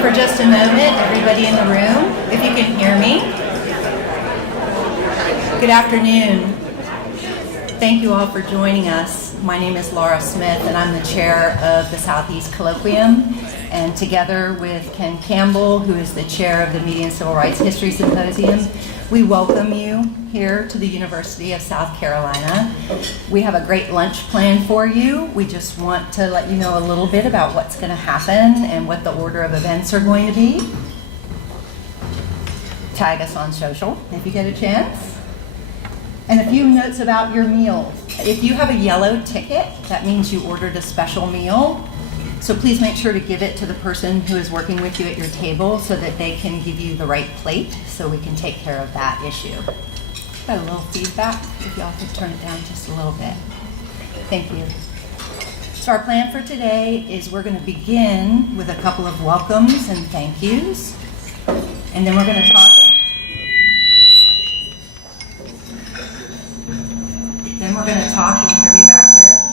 For just a moment, everybody in the room, if you can hear me. Good afternoon. Thank you all for joining us. My name is Laura Smith, and I'm the chair of the Southeast Colloquium. And together with Ken Campbell, who is the chair of the Media and Civil Rights History Symposium, we welcome you here to the University of South Carolina. We have a great lunch planned for you. We just want to let you know a little bit about what's going to happen and what the order of events are going to be. Tag us on social if you get a chance. And a few notes about your meals. If you have a yellow ticket, that means you ordered a special meal. So please make sure to give it to the person who is working with you at your table so that they can give you the right plate so we can take care of that issue. Got a little feedback, if y'all could turn it down just a little bit. Thank you. So our plan for today is we're going to begin with a couple of welcomes and thank yous. And then we're going to talk. Can you hear me back there?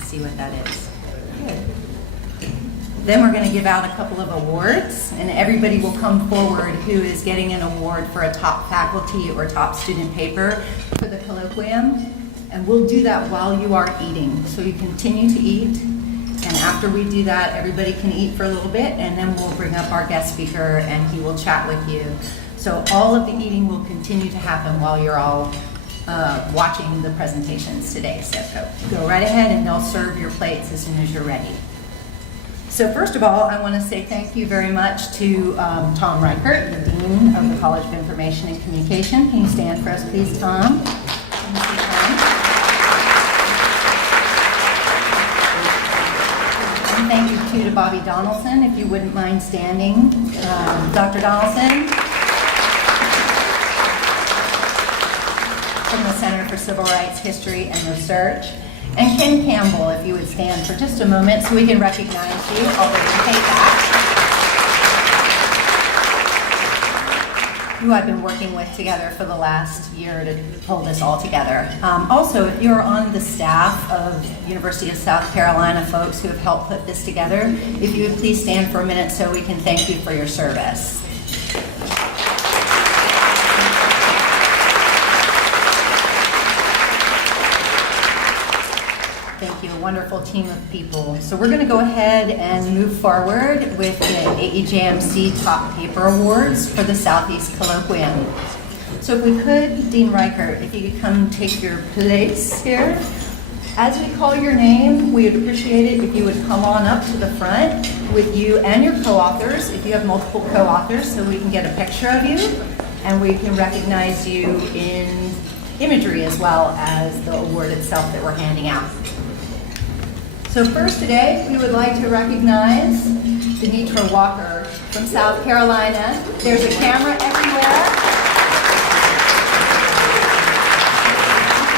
See what that is. Good. Then we're going to give out a couple of awards, and everybody will come forward who is getting an award for a top faculty or top student paper for the Colloquium. And we'll do that while you are eating. So you continue to eat, and after we do that, everybody can eat for a little bit, and then we'll bring up our guest speaker, and he will chat with you. So all of the eating will continue to happen while you're all watching the presentations today. So go right ahead and they'll serve your plates as soon as you're ready. So first of all, I want to say thank you very much to Tom Reichert, the Dean of the College of Information and Communication. Can you stand for us, please, Tom? And thank you too to Bobby Donaldson, if you wouldn't mind standing. Dr. Donaldson, from the Center for Civil Rights History and Research, and Ken Campbell, if you would stand for just a moment so we can recognize you, although you take that, who I've been working with together for the last year to pull this all together. Also, if you're on the staff of University of South Carolina folks who have helped put this together, if you would please stand for a minute so we can thank you for your service. Thank you, a wonderful team of people. So we're going to go ahead and move forward with the AEJMC Top Paper Awards for the Southeast Colloquium. So if we could, Dean Reichert, if you could come take your place here. As we call your name, we would appreciate it if you would come on up to the front with you and your co-authors, if you have multiple co-authors, so we can get a picture of you and we can recognize you in imagery as well as the award itself that we're handing out. So first today, we would like to recognize Denitra Walker from South Carolina. There's a camera everywhere.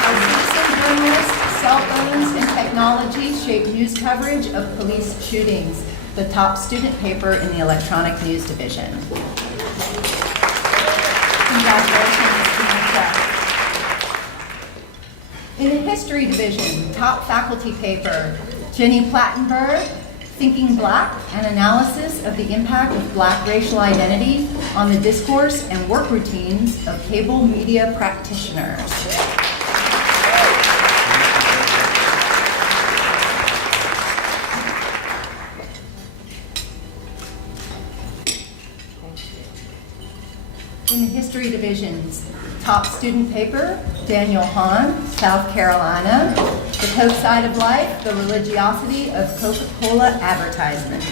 A citizen journalist, cell phones and technology shape news coverage of police shootings, the top student paper in the electronic news division. Congratulations, Denitra. In the history division, top faculty paper, Jenny Plattenberg, Thinking Black, an analysis of the impact of Black racial identity on the discourse and work routines of cable media practitioners. In the history divisions, top student paper, Daniel Hahn, South Carolina, The Coke Side of Life, The Religiosity of Coca-Cola Advertisements.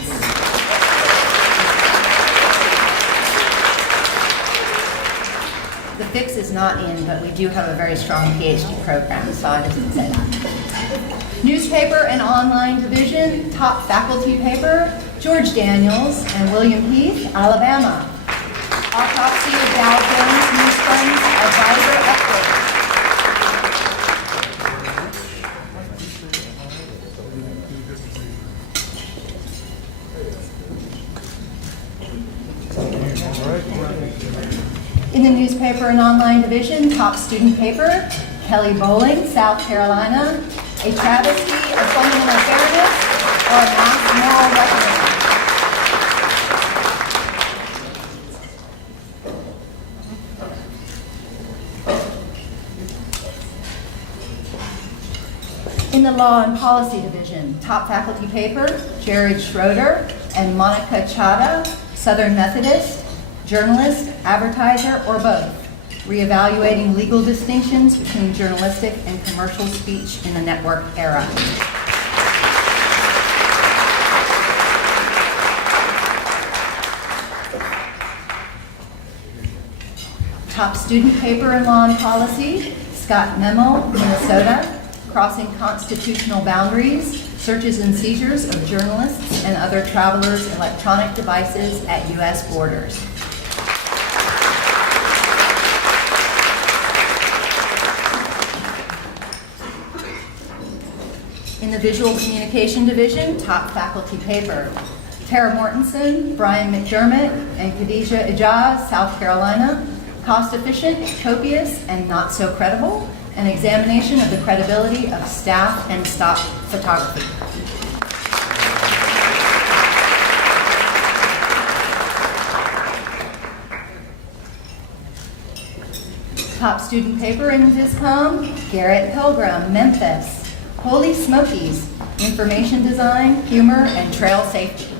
The fix is not in, but we do have a very strong PhD program, so I didn't say that. Newspaper and online division, top faculty paper, George Daniels and William Heath, Alabama. Autopsy of Dow Jones News Fund's Advisor Update. In the newspaper and online division, top student paper, Kelly Bowling, South Carolina, A Travesty of Fundamental Fairness or Mass Moral Reckoning. In the Law and Policy Division, top faculty paper, Jared Schroeder and Monica Chada, Southern Methodist, journalist, advertiser, or both, reevaluating legal distinctions between journalistic and commercial speech in the network era. Top student paper in Law and Policy, Scott Memo, Minnesota, Crossing Constitutional Boundaries, Searches and Seizures of Journalists and Other Travelers' Electronic Devices at U.S. Borders. In the Visual Communication Division, top faculty paper, Tara Mortensen, Brian McDermott, and Khadijah Ijaz, South Carolina, Cost Efficient, Copious, and Not So Credible, an examination of the credibility of staff and stock photography. Top student paper in VisCom, Garrett Pilgrim, Memphis, Holy Smokies, Information Design, Humor, and Trail Safety.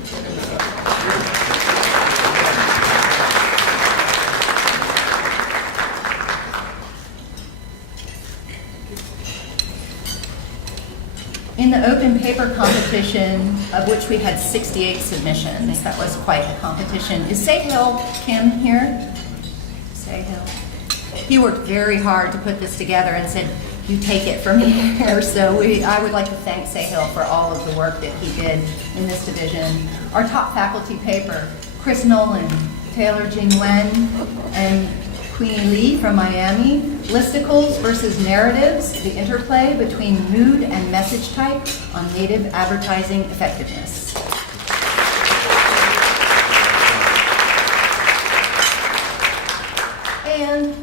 In the open paper competition, of which we had 68 submissions, that was quite a competition. Is Sahil Kim here? Sahil. He worked very hard to put this together and said, you take it from here. So I would like to thank Sahil for all of the work that he did in this division. Our top faculty paper, Chris Nolan, Taylor Jing Wen, and Queenie Lee from Miami, Listicles versus Narratives, the interplay between mood and message type on native advertising effectiveness. And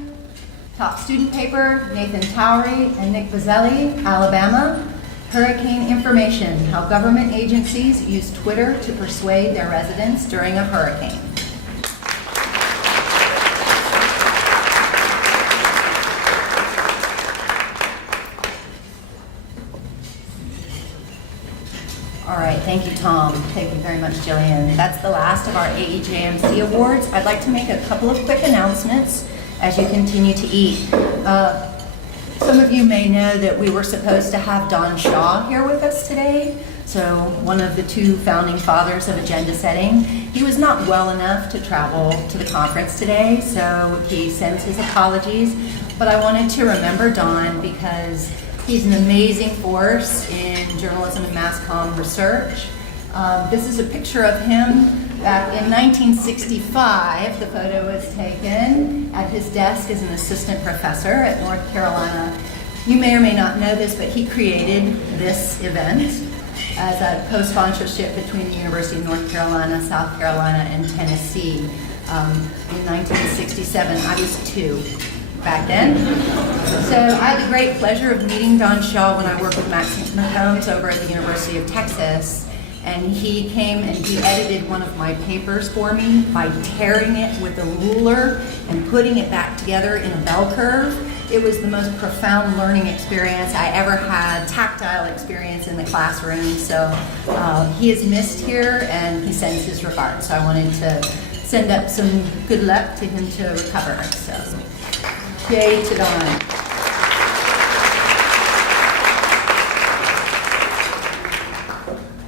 top student paper, Nathan Towery and Nick Bazzelli, Alabama, Hurricane Information, How Government Agencies Use Twitter to Persuade Their Residents During a Hurricane. All right, thank you, Tom. Thank you very much, Jillian. That's the last of our AEJMC awards. I'd like to make a couple of quick announcements as you continue to eat. Some of you may know that we were supposed to have Don Shaw here with us today. So one of the two founding fathers of agenda setting. He was not well enough to travel to the conference today, so he sends his apologies. But I wanted to remember Don because he's an amazing force in journalism and mass comm research. This is a picture of him back in 1965. The photo was taken at his desk as an assistant professor at North Carolina. You may or may not know this, but he created this event as a co-sponsorship between the University of North Carolina, South Carolina, and Tennessee in 1967. I was 2 back then. So I had the great pleasure of meeting Don Shaw when I worked with Max McCombs over at the University of Texas. And he came and he edited one of my papers for me by tearing it with a ruler and putting it back together in a bell curve. It was the most profound learning experience I ever had, tactile experience in the classroom. So he is missed here and he sends his regards. So I wanted to send up some good luck to him to recover. So yay to Don.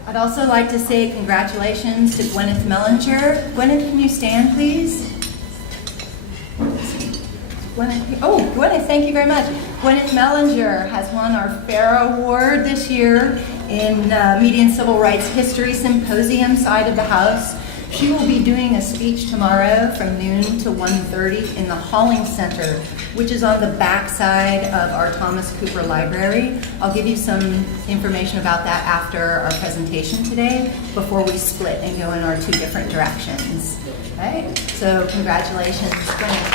I'd also like to say congratulations to Gwyneth Mellinger. Gwyneth, can you stand, please? Gwyneth, thank you very much. Gwyneth Mellinger has won our FARA Award this year in Media and Civil Rights History Symposium side of the house. She will be doing a speech tomorrow from noon to 1:30 in the Halling Center, which is on the back side of our Thomas Cooper Library. I'll give you some information about that after our presentation today before we split and go in our 2 different directions. Okay? So congratulations, Gwyneth.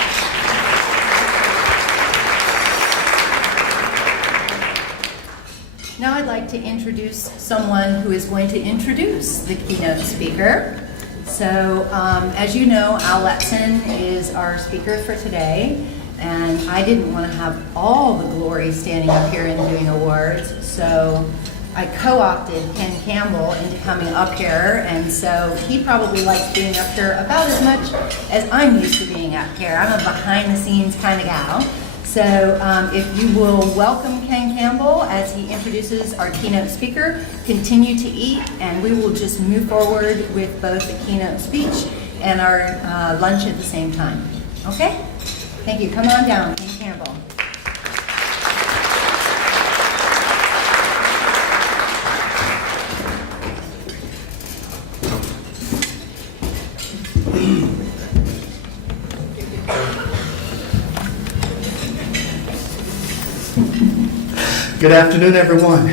Now I'd like to introduce someone who is going to introduce the keynote speaker. So as you know, Al Letson is our speaker for today, and I didn't want to have all the glory standing up here and doing awards, so I co-opted Ken Campbell into coming up here, and so he probably likes being up here about as much as I'm used to being up here. I'm a behind-the-scenes kind of gal. So if you will welcome Ken Campbell as he introduces our keynote speaker, continue to eat, and we will just move forward with both the keynote speech and our lunch at the same time. Okay? Thank you. Come on down, Ken Campbell. Good afternoon, everyone.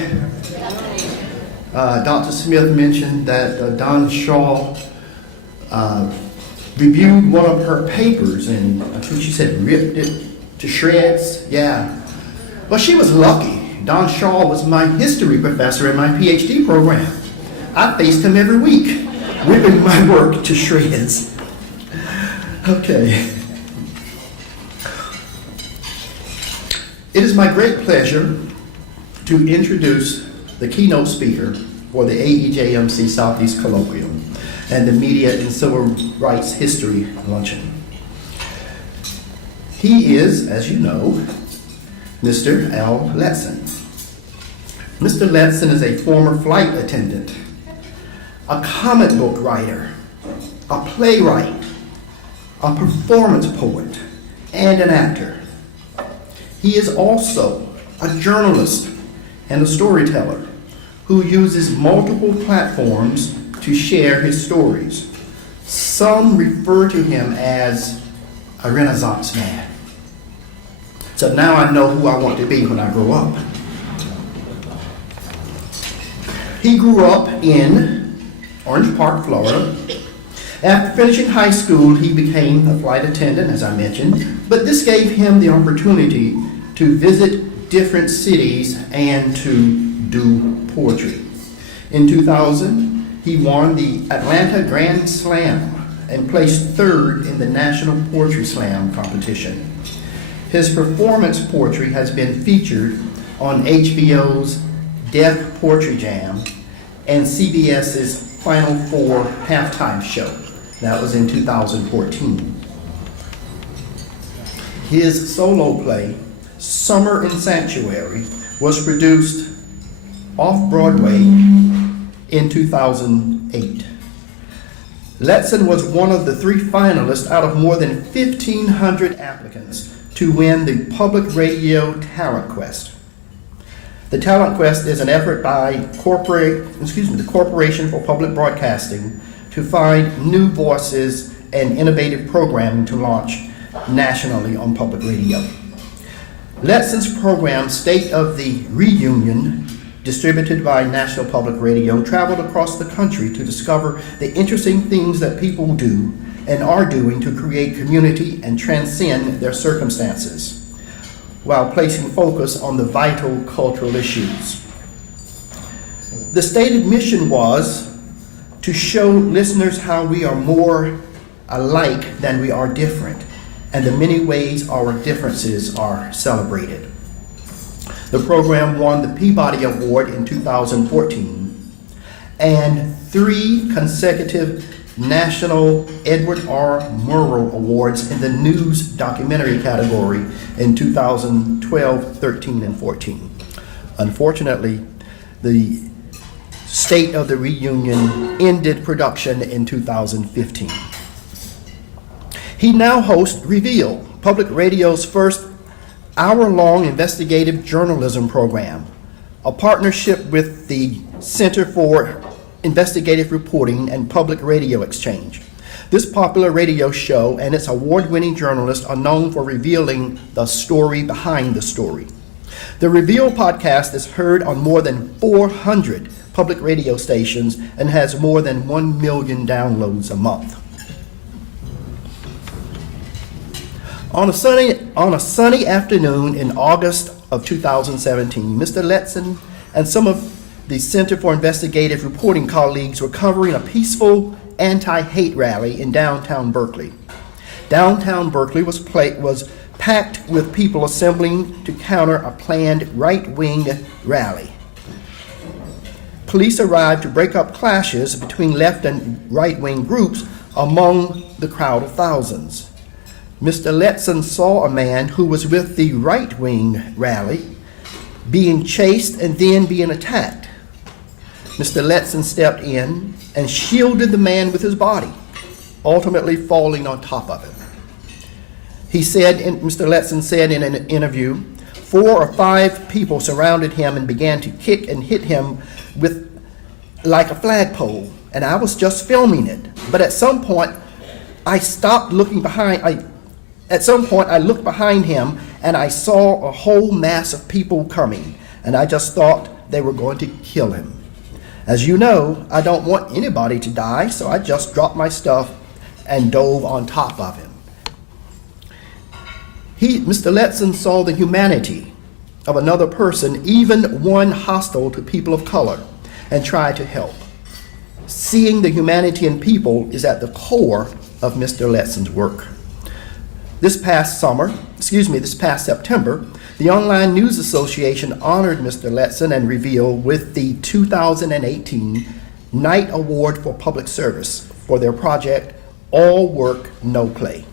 Dr. Smith mentioned that Don Shaw reviewed one of her papers, and I think she said ripped it to shreds. Yeah. Well, she was lucky. Don Shaw was my history professor in my PhD program. I faced him every week, ripping my work to shreds. Okay. It is my great pleasure to introduce the keynote speaker for the AEJMC Southeast Colloquium and the Media and Civil Rights History Luncheon. He is, as you know, Mr. Al Letson. Mr. Letson is a former flight attendant, a comic book writer, a playwright, a performance poet, and an actor. He is also a journalist and a storyteller who uses multiple platforms to share his stories. Some refer to him as a Renaissance man. So now I know who I want to be when I grow up. He grew up in Orange Park, Florida. After finishing high school, he became a flight attendant, as I mentioned, but this gave him the opportunity to visit different cities and to do poetry. In 2000, he won the Atlanta Grand Slam and placed 3rd in the National Poetry Slam competition. His performance poetry has been featured on HBO's Deaf Poetry Jam and CBS's Final Four halftime show. That was in 2014. His solo play, Summer in Sanctuary was produced off-Broadway in 2008. Letson was one of the 3 finalists out of more than 1,500 applicants to win the Public Radio Talent Quest. The Talent Quest is an effort by the Corporation for Public Broadcasting to find new voices and innovative programming to launch nationally on public radio. Letson's program, State of the Reunion, distributed by National Public Radio, traveled across the country to discover the interesting things that people do and are doing to create community and transcend their circumstances, while placing focus on the vital cultural issues. The stated mission was to show listeners how we are more alike than we are different, and the many ways our differences are celebrated. The program won the Peabody Award in 2014 and 3 consecutive National Edward R. Murrow Awards in the news documentary category in 2012, 13, and 14. Unfortunately, the State of the Reunion ended production in 2015. He now hosts Reveal, public radio's first hour-long investigative journalism program, a partnership with the Center for Investigative Reporting and Public Radio Exchange. This popular radio show and its award-winning journalists are known for revealing the story behind the story. The Reveal podcast is heard on more than 400 public radio stations and has more than 1 million downloads a month. On a sunny afternoon in August of 2017, Mr. Letson and some of the Center for Investigative Reporting colleagues were covering a peaceful anti-hate rally in downtown Berkeley. Downtown Berkeley was packed with people assembling to counter a planned right-wing rally. Police arrived to break up clashes between left and right-wing groups among the crowd of thousands. Mr. Letson saw a man who was with the right-wing rally being chased and then being attacked. Mr. Letson stepped in and shielded the man with his body, ultimately falling on top of him. Mr. Letson said in an interview, 4 or 5 people surrounded him and began to kick and hit him with like a flagpole, and I was just filming it. But at some point, I looked behind him and I saw a whole mass of people coming, and I just thought they were going to kill him. As you know, I don't want anybody to die, so I just dropped my stuff and dove on top of him. Mr. Letson saw the humanity of another person, even one hostile to people of color, and tried to help. Seeing the humanity in people is at the core of Mr. Letson's work. This past September, the Online News Association honored Mr. Letson and Reveal with the 2018 Knight Award for Public Service for their project, All Work, No Play.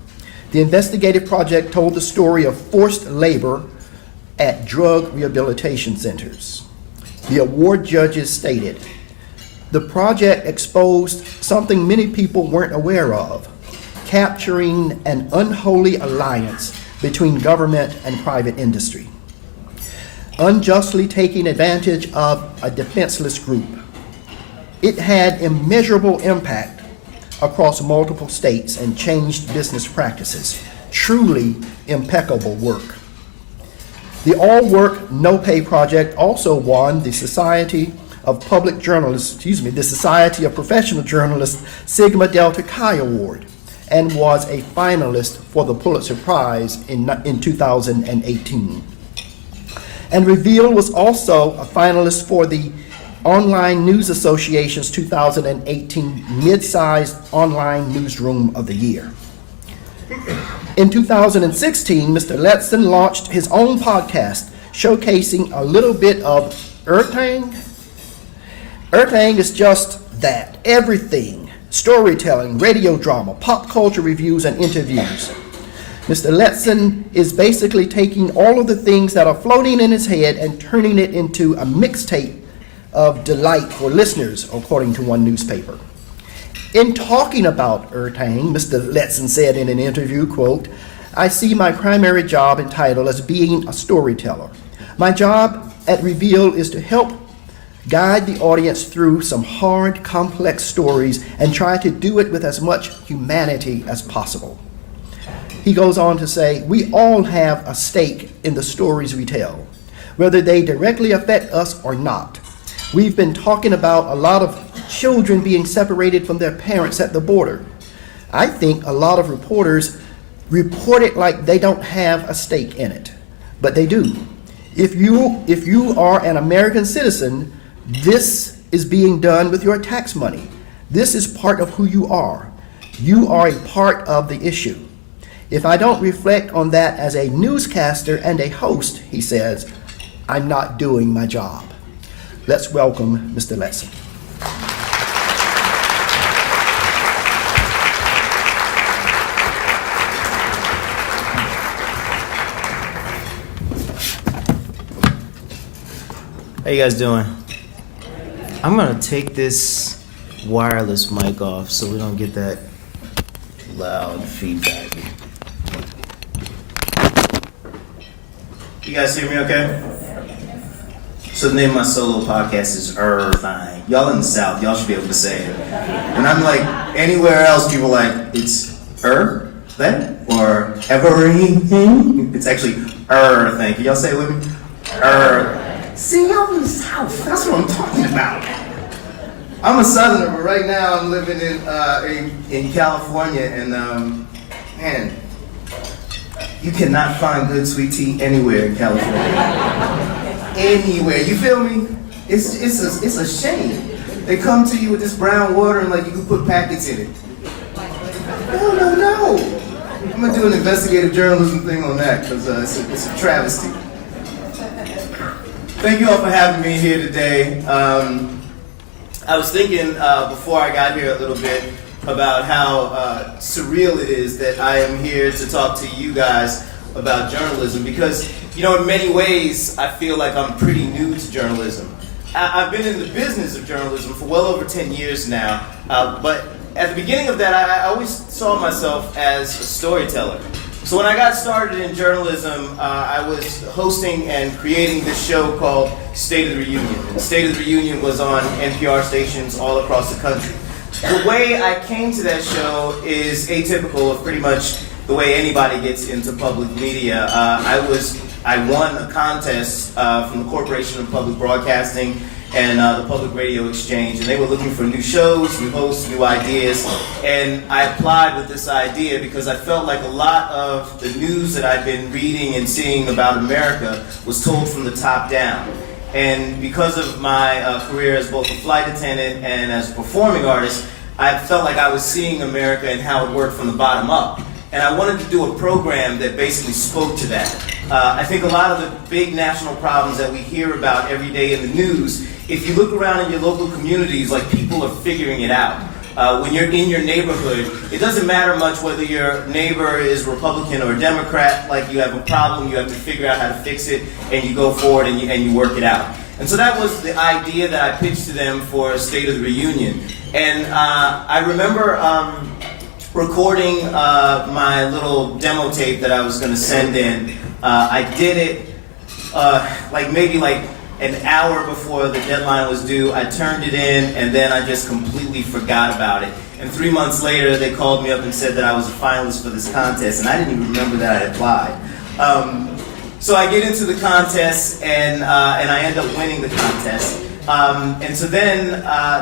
The investigative project told the story of forced labor at drug rehabilitation centers. The award judges stated, "The project exposed something many people weren't aware of, capturing an unholy alliance between government and private industry, unjustly taking advantage of a defenseless group. It had immeasurable impact across multiple states and changed business practices. Truly impeccable work." The All Work, No Pay project also won the Society of Professional Journalists Sigma Delta Chi Award, and was a finalist for the Pulitzer Prize in 2018. And Reveal was also a finalist for the Online News Association's 2018 Mid-Sized Online Newsroom of the Year. In 2016, Mr. Letson launched his own podcast showcasing a little bit of Ertang. Ertang is just that, everything. Storytelling, radio drama, pop culture reviews, and interviews. Mr. Letson is basically taking all of the things that are floating in his head and turning it into a mixtape of delight for listeners, according to one newspaper. In talking about Ertang, Mr. Letson said in an interview, quote, "I see my primary job and title as being a storyteller. My job at Reveal is to help guide the audience through some hard, complex stories and try to do it with as much humanity as possible." He goes on to say, "We all have a stake in the stories we tell, whether they directly affect us or not. We've been talking about a lot of children being separated from their parents at the border. I think a lot of reporters report it like they don't have a stake in it, but they do. If you are an American citizen, this is being done with your tax money. This is part of who you are. You are a part of the issue. If I don't reflect on that as a newscaster and a host," he says, "I'm not doing my job." Let's welcome Mr. Letson. How you guys doing? I'm gonna take this wireless mic off so we don't get that loud feedback. You guys hear me okay? So the name of my solo podcast is Irvine. Y'all in the South, y'all should be able to say it. And I'm like, anywhere else, people are like, it's then or everything. It's actually thing. Can y'all say it with me? See, y'all in the South. That's what I'm talking about. I'm a Southerner, but right now I'm living in California, and man, you cannot find good sweet tea anywhere in California. Anywhere, you feel me? It's a shame. They come to you with this brown water and like you can put packets in it. No. I'm gonna do an investigative journalism thing on that because it's a travesty. Thank you all for having me here today. I was thinking before I got here a little bit about how surreal it is that I am here to talk to you guys about journalism because, you know, in many ways I feel like I'm pretty new to journalism. I've been in the business of journalism for well over 10 years now, but at the beginning of that I always saw myself as a storyteller. So when I got started in journalism, I was hosting and creating this show called State of the Reunion. And State of the Reunion was on NPR stations all across the country. The way I came to that show is atypical of pretty much the way anybody gets into public media. I won a contest from the Corporation of Public Broadcasting and the Public Radio Exchange, and they were looking for new shows, new hosts, new ideas, and I applied with this idea because I felt like a lot of the news that I'd been reading and seeing about America was told from the top down. And because of my career as both a flight attendant and as a performing artist, I felt like I was seeing America and how it worked from the bottom up. And I wanted to do a program that basically spoke to that. I think a lot of the big national problems that we hear about every day in the news, if you look around in your local communities, like people are figuring it out. When you're in your neighborhood, it doesn't matter much whether your neighbor is Republican or Democrat. Like you have a problem, you have to figure out how to fix it, and you go forward and you work it out. And so that was the idea that I pitched to them for State of the Reunion. And I remember recording my little demo tape that I was going to send in. I did it maybe an hour before the deadline was due. I turned it in, and then I just completely forgot about it. And 3 months later, they called me up and said that I was a finalist for this contest, and I didn't even remember that I applied. So I get into the contest, and I end up winning the contest. And so then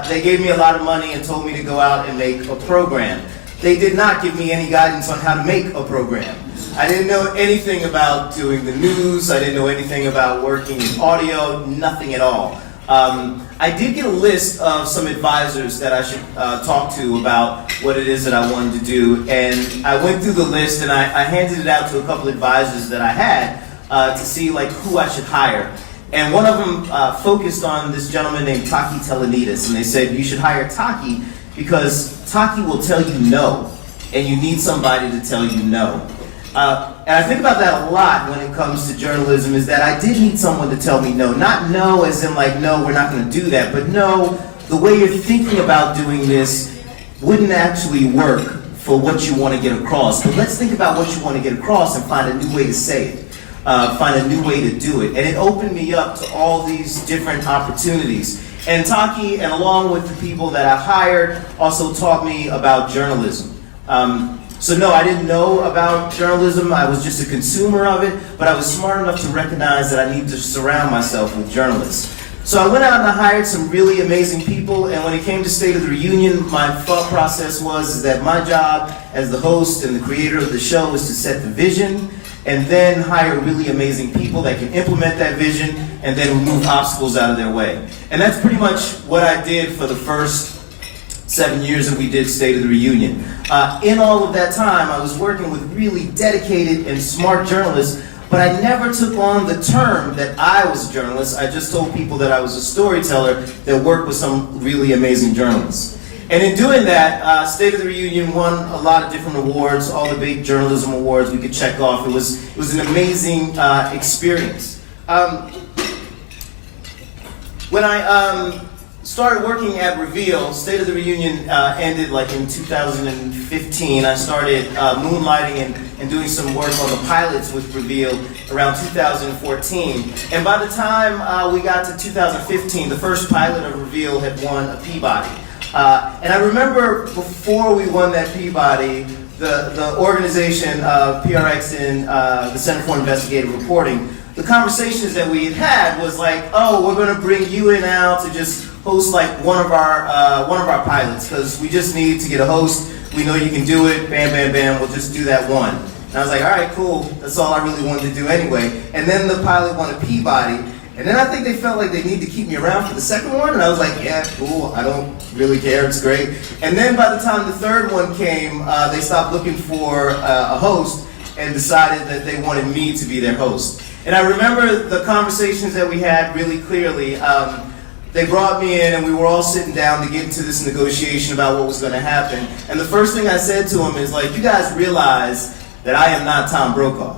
they gave me a lot of money and told me to go out and make a program. They did not give me any guidance on how to make a program. I didn't know anything about doing the news. I didn't know anything about working in audio, nothing at all. I did get a list of some advisors that I should talk to about what it is that I wanted to do. And I went through the list and I handed it out to a couple advisors that I had to see who I should hire. And one of them focused on this gentleman named Taki Telenides. And they said, you should hire Taki because Taki will tell you no. And you need somebody to tell you no. And I think about that a lot when it comes to journalism, is that I did need someone to tell me no. Not no as in like, no, we're not going to do that, but no, the way you're thinking about doing this wouldn't actually work for what you want to get across. But let's think about what you want to get across and find a new way to say it. Find a new way to do it. And it opened me up to all these different opportunities. And Taki, and along with the people that I hired, also taught me about journalism. So no, I didn't know about journalism. I was just a consumer of it, but I was smart enough to recognize that I need to surround myself with journalists. So I went out and I hired some really amazing people, and when it came to State of the Reunion, my thought process was that my job as the host and the creator of the show was to set the vision, and then hire really amazing people that can implement that vision, and then remove obstacles out of their way. And that's pretty much what I did for the first 7 years that we did State of the Reunion. In all of that time, I was working with really dedicated and smart journalists, but I never took on the term that I was a journalist. I just told people that I was a storyteller that worked with some really amazing journalists. And in doing that, State of the Reunion won a lot of different awards, all the big journalism awards we could check off. It was an amazing experience. When I started working at Reveal, State of the Reunion ended like in 2015. I started moonlighting and doing some work on the pilots with Reveal around 2014. And by the time we got to 2015, the first pilot of Reveal had won a Peabody. And I remember before we won that Peabody, the organization, PRX and the Center for Investigative Reporting, the conversations that we had was like, oh, we're going to bring you in now to just host like one of our pilots, because we just need to get a host. We know you can do it. Bam, bam, bam. We'll just do that one. And I was like, all right, cool. That's all I really wanted to do anyway. And then the pilot won a Peabody. And then I think they felt like they need to keep me around for the second one. And I was like, yeah, cool. I don't really care. It's great. And then by the time the third one came, they stopped looking for a host and decided that they wanted me to be their host. And I remember the conversations that we had really clearly. They brought me in and we were all sitting down to get into this negotiation about what was going to happen. And the first thing I said to them is like, you guys realize that I am not Tom Brokaw.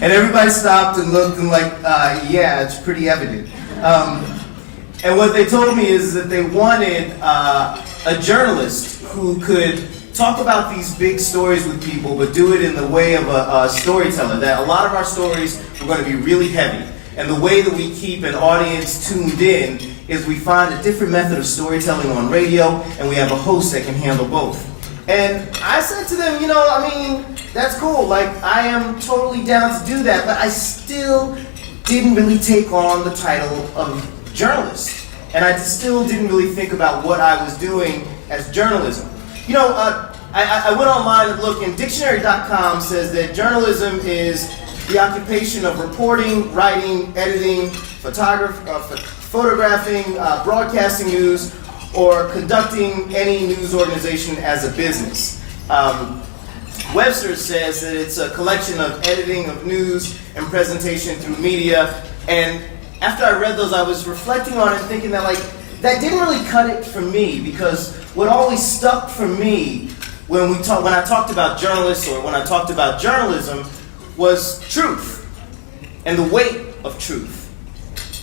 And everybody stopped and looked and like, yeah, it's pretty evident. And what they told me is that they wanted a journalist who could talk about these big stories with people, but do it in the way of a storyteller. That a lot of our stories were going to be really heavy. And the way that we keep an audience tuned in is we find a different method of storytelling on radio, and we have a host that can handle both. And I said to them, you know, I mean, that's cool. Like, I am totally down to do that, but I still didn't really take on the title of journalist. And I still didn't really think about what I was doing as journalism. You know, I went online and looked, and dictionary.com says that journalism is the occupation of reporting, writing, editing, photographing, broadcasting news, or conducting any news organization as a business. Webster says that it's a collection of editing of news and presentation through media. And after I read those, I was reflecting on it, thinking that like that didn't really cut it for me, because what always stuck for me when I talked about journalists or when I talked about journalism was truth and the weight of truth,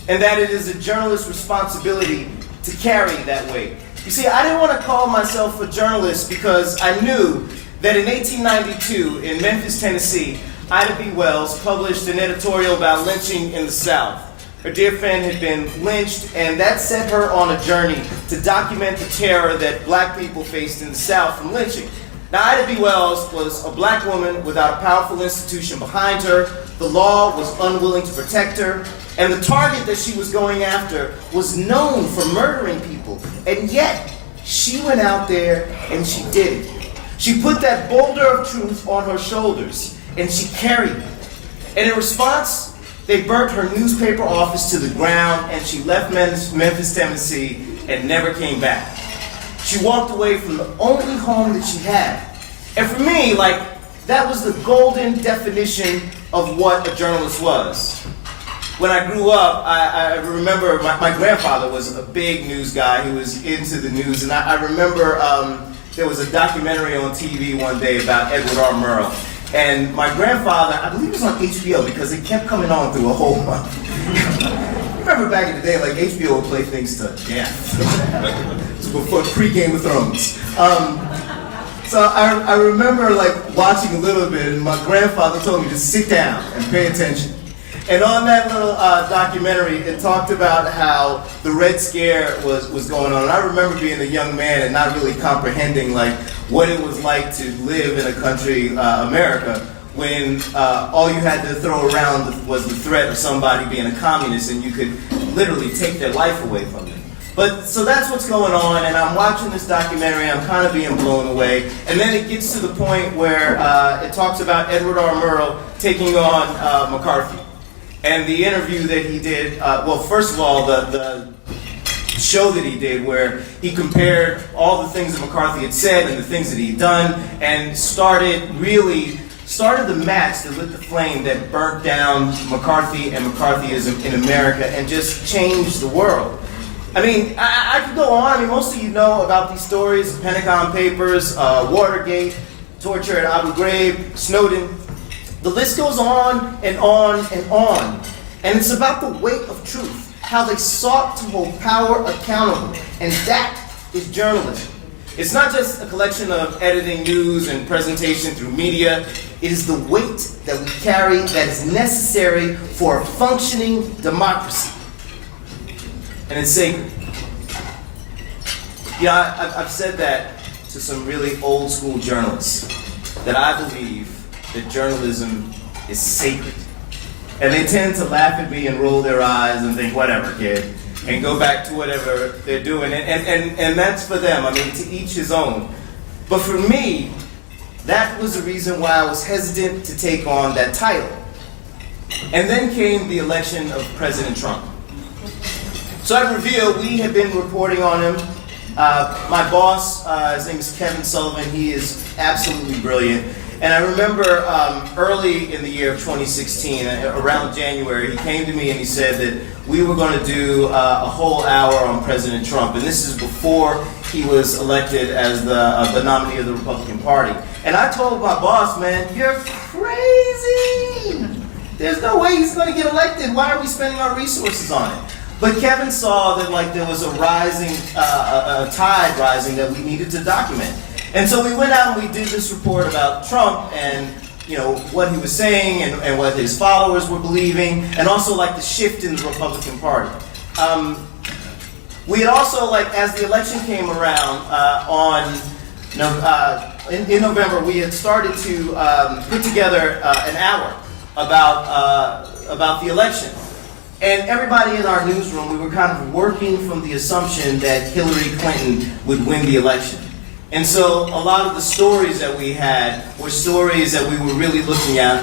and that it is a journalist's responsibility to carry that weight. You see, I didn't want to call myself a journalist because I knew that in 1892 in Memphis, Tennessee, Ida B. Wells published an editorial about lynching in the South. Her dear friend had been lynched, and that set her on a journey to document the terror that black people faced in the South from lynching. Now, Ida B. Wells was a black woman without a powerful institution behind her. The law was unwilling to protect her. And the target that she was going after was known for murdering people. And yet, she went out there and she did it. She put that boulder of truth on her shoulders, and she carried it. And in response, they burnt her newspaper office to the ground, and she left Memphis, Tennessee, and never came back. She walked away from the only home that she had. And for me, like, that was the golden definition of what a journalist was. When I grew up, I remember my grandfather was a big news guy. He was into the news. And I remember there was a documentary on TV one day about Edward R. Murrow. And my grandfather, I believe it was on HBO because it kept coming on through a whole month. Remember back in the day, like HBO would play things to death. It was before pre-Game of Thrones. So I remember like watching a little bit, and my grandfather told me to sit down and pay attention. And on that little documentary, it talked about how the Red Scare was going on. And I remember being a young man and not really comprehending like what it was like to live in a country, America, when all you had to throw around was the threat of somebody being a communist, and you could literally take their life away from them. But so that's what's going on, and I'm watching this documentary, I'm kind of being blown away. And then it gets to the point where it talks about Edward R. Murrow taking on McCarthy. And the interview that he did, well, first of all, the show that he did where he compared all the things that McCarthy had said and the things that he'd done, and started the match that lit the flame that burnt down McCarthy and McCarthyism in America and just changed the world. I mean, I could go on. I mean, most of you know about these stories, the Pentagon Papers, Watergate, torture at Abu Ghraib, Snowden. The list goes on and on and on. And it's about the weight of truth, how they sought to hold power accountable. And that is journalism. It's not just a collection of editing news and presentation through media. It is the weight that we carry that is necessary for a functioning democracy. And it's sacred. Yeah, I've said that to some really old school journalists, that I believe that journalism is sacred. And they tend to laugh at me and roll their eyes and think, whatever, kid, and go back to whatever they're doing. And that's for them. I mean, to each his own. But for me, that was the reason why I was hesitant to take on that title. And then came the election of President Trump. So at Reveal, we have been reporting on him. My boss, his name is Kevin Sullivan. He is absolutely brilliant. And I remember early in the year of 2016, around January, he came to me and he said that we were going to do a whole hour on President Trump. And this is before he was elected as the nominee of the Republican Party. And I told my boss, man, you're crazy. There's no way he's going to get elected. Why are we spending our resources on it? But Kevin saw that like there was a rising, a tide rising that we needed to document. And so we went out and we did this report about Trump and what he was saying and what his followers were believing, and also like the shift in the Republican Party. We had also, like, as the election came around in November, we had started to put together an hour about the election. And everybody in our newsroom, we were kind of working from the assumption that Hillary Clinton would win the election. And so a lot of the stories that we had were stories that we were really looking at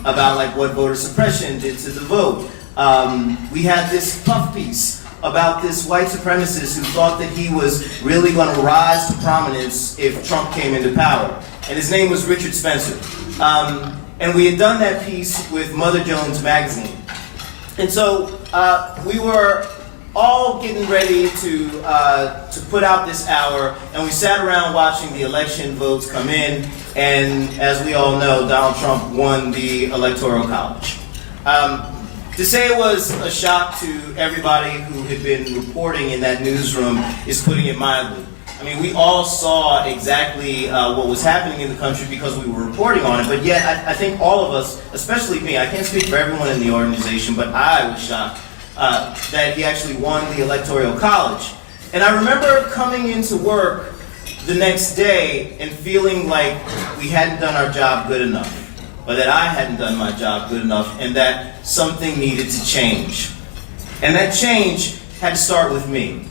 about like what voter suppression did to the vote. We had this puff piece about this white supremacist who thought that he was really going to rise to prominence if Trump came into power. And his name was Richard Spencer. And we had done that piece with Mother Jones magazine. And so we were all getting ready to put out this hour, and we sat around watching the election votes come in, and as we all know, Donald Trump won the Electoral College. To say it was a shock to everybody who had been reporting in that newsroom is putting it mildly. I mean, we all saw exactly what was happening in the country because we were reporting on it, but yet I think all of us, especially me, I can't speak for everyone in the organization, but I was shocked that he actually won the Electoral College. And I remember coming into work the next day and feeling like we hadn't done our job good enough, or that I hadn't done my job good enough, and that something needed to change. And that change had to start with me.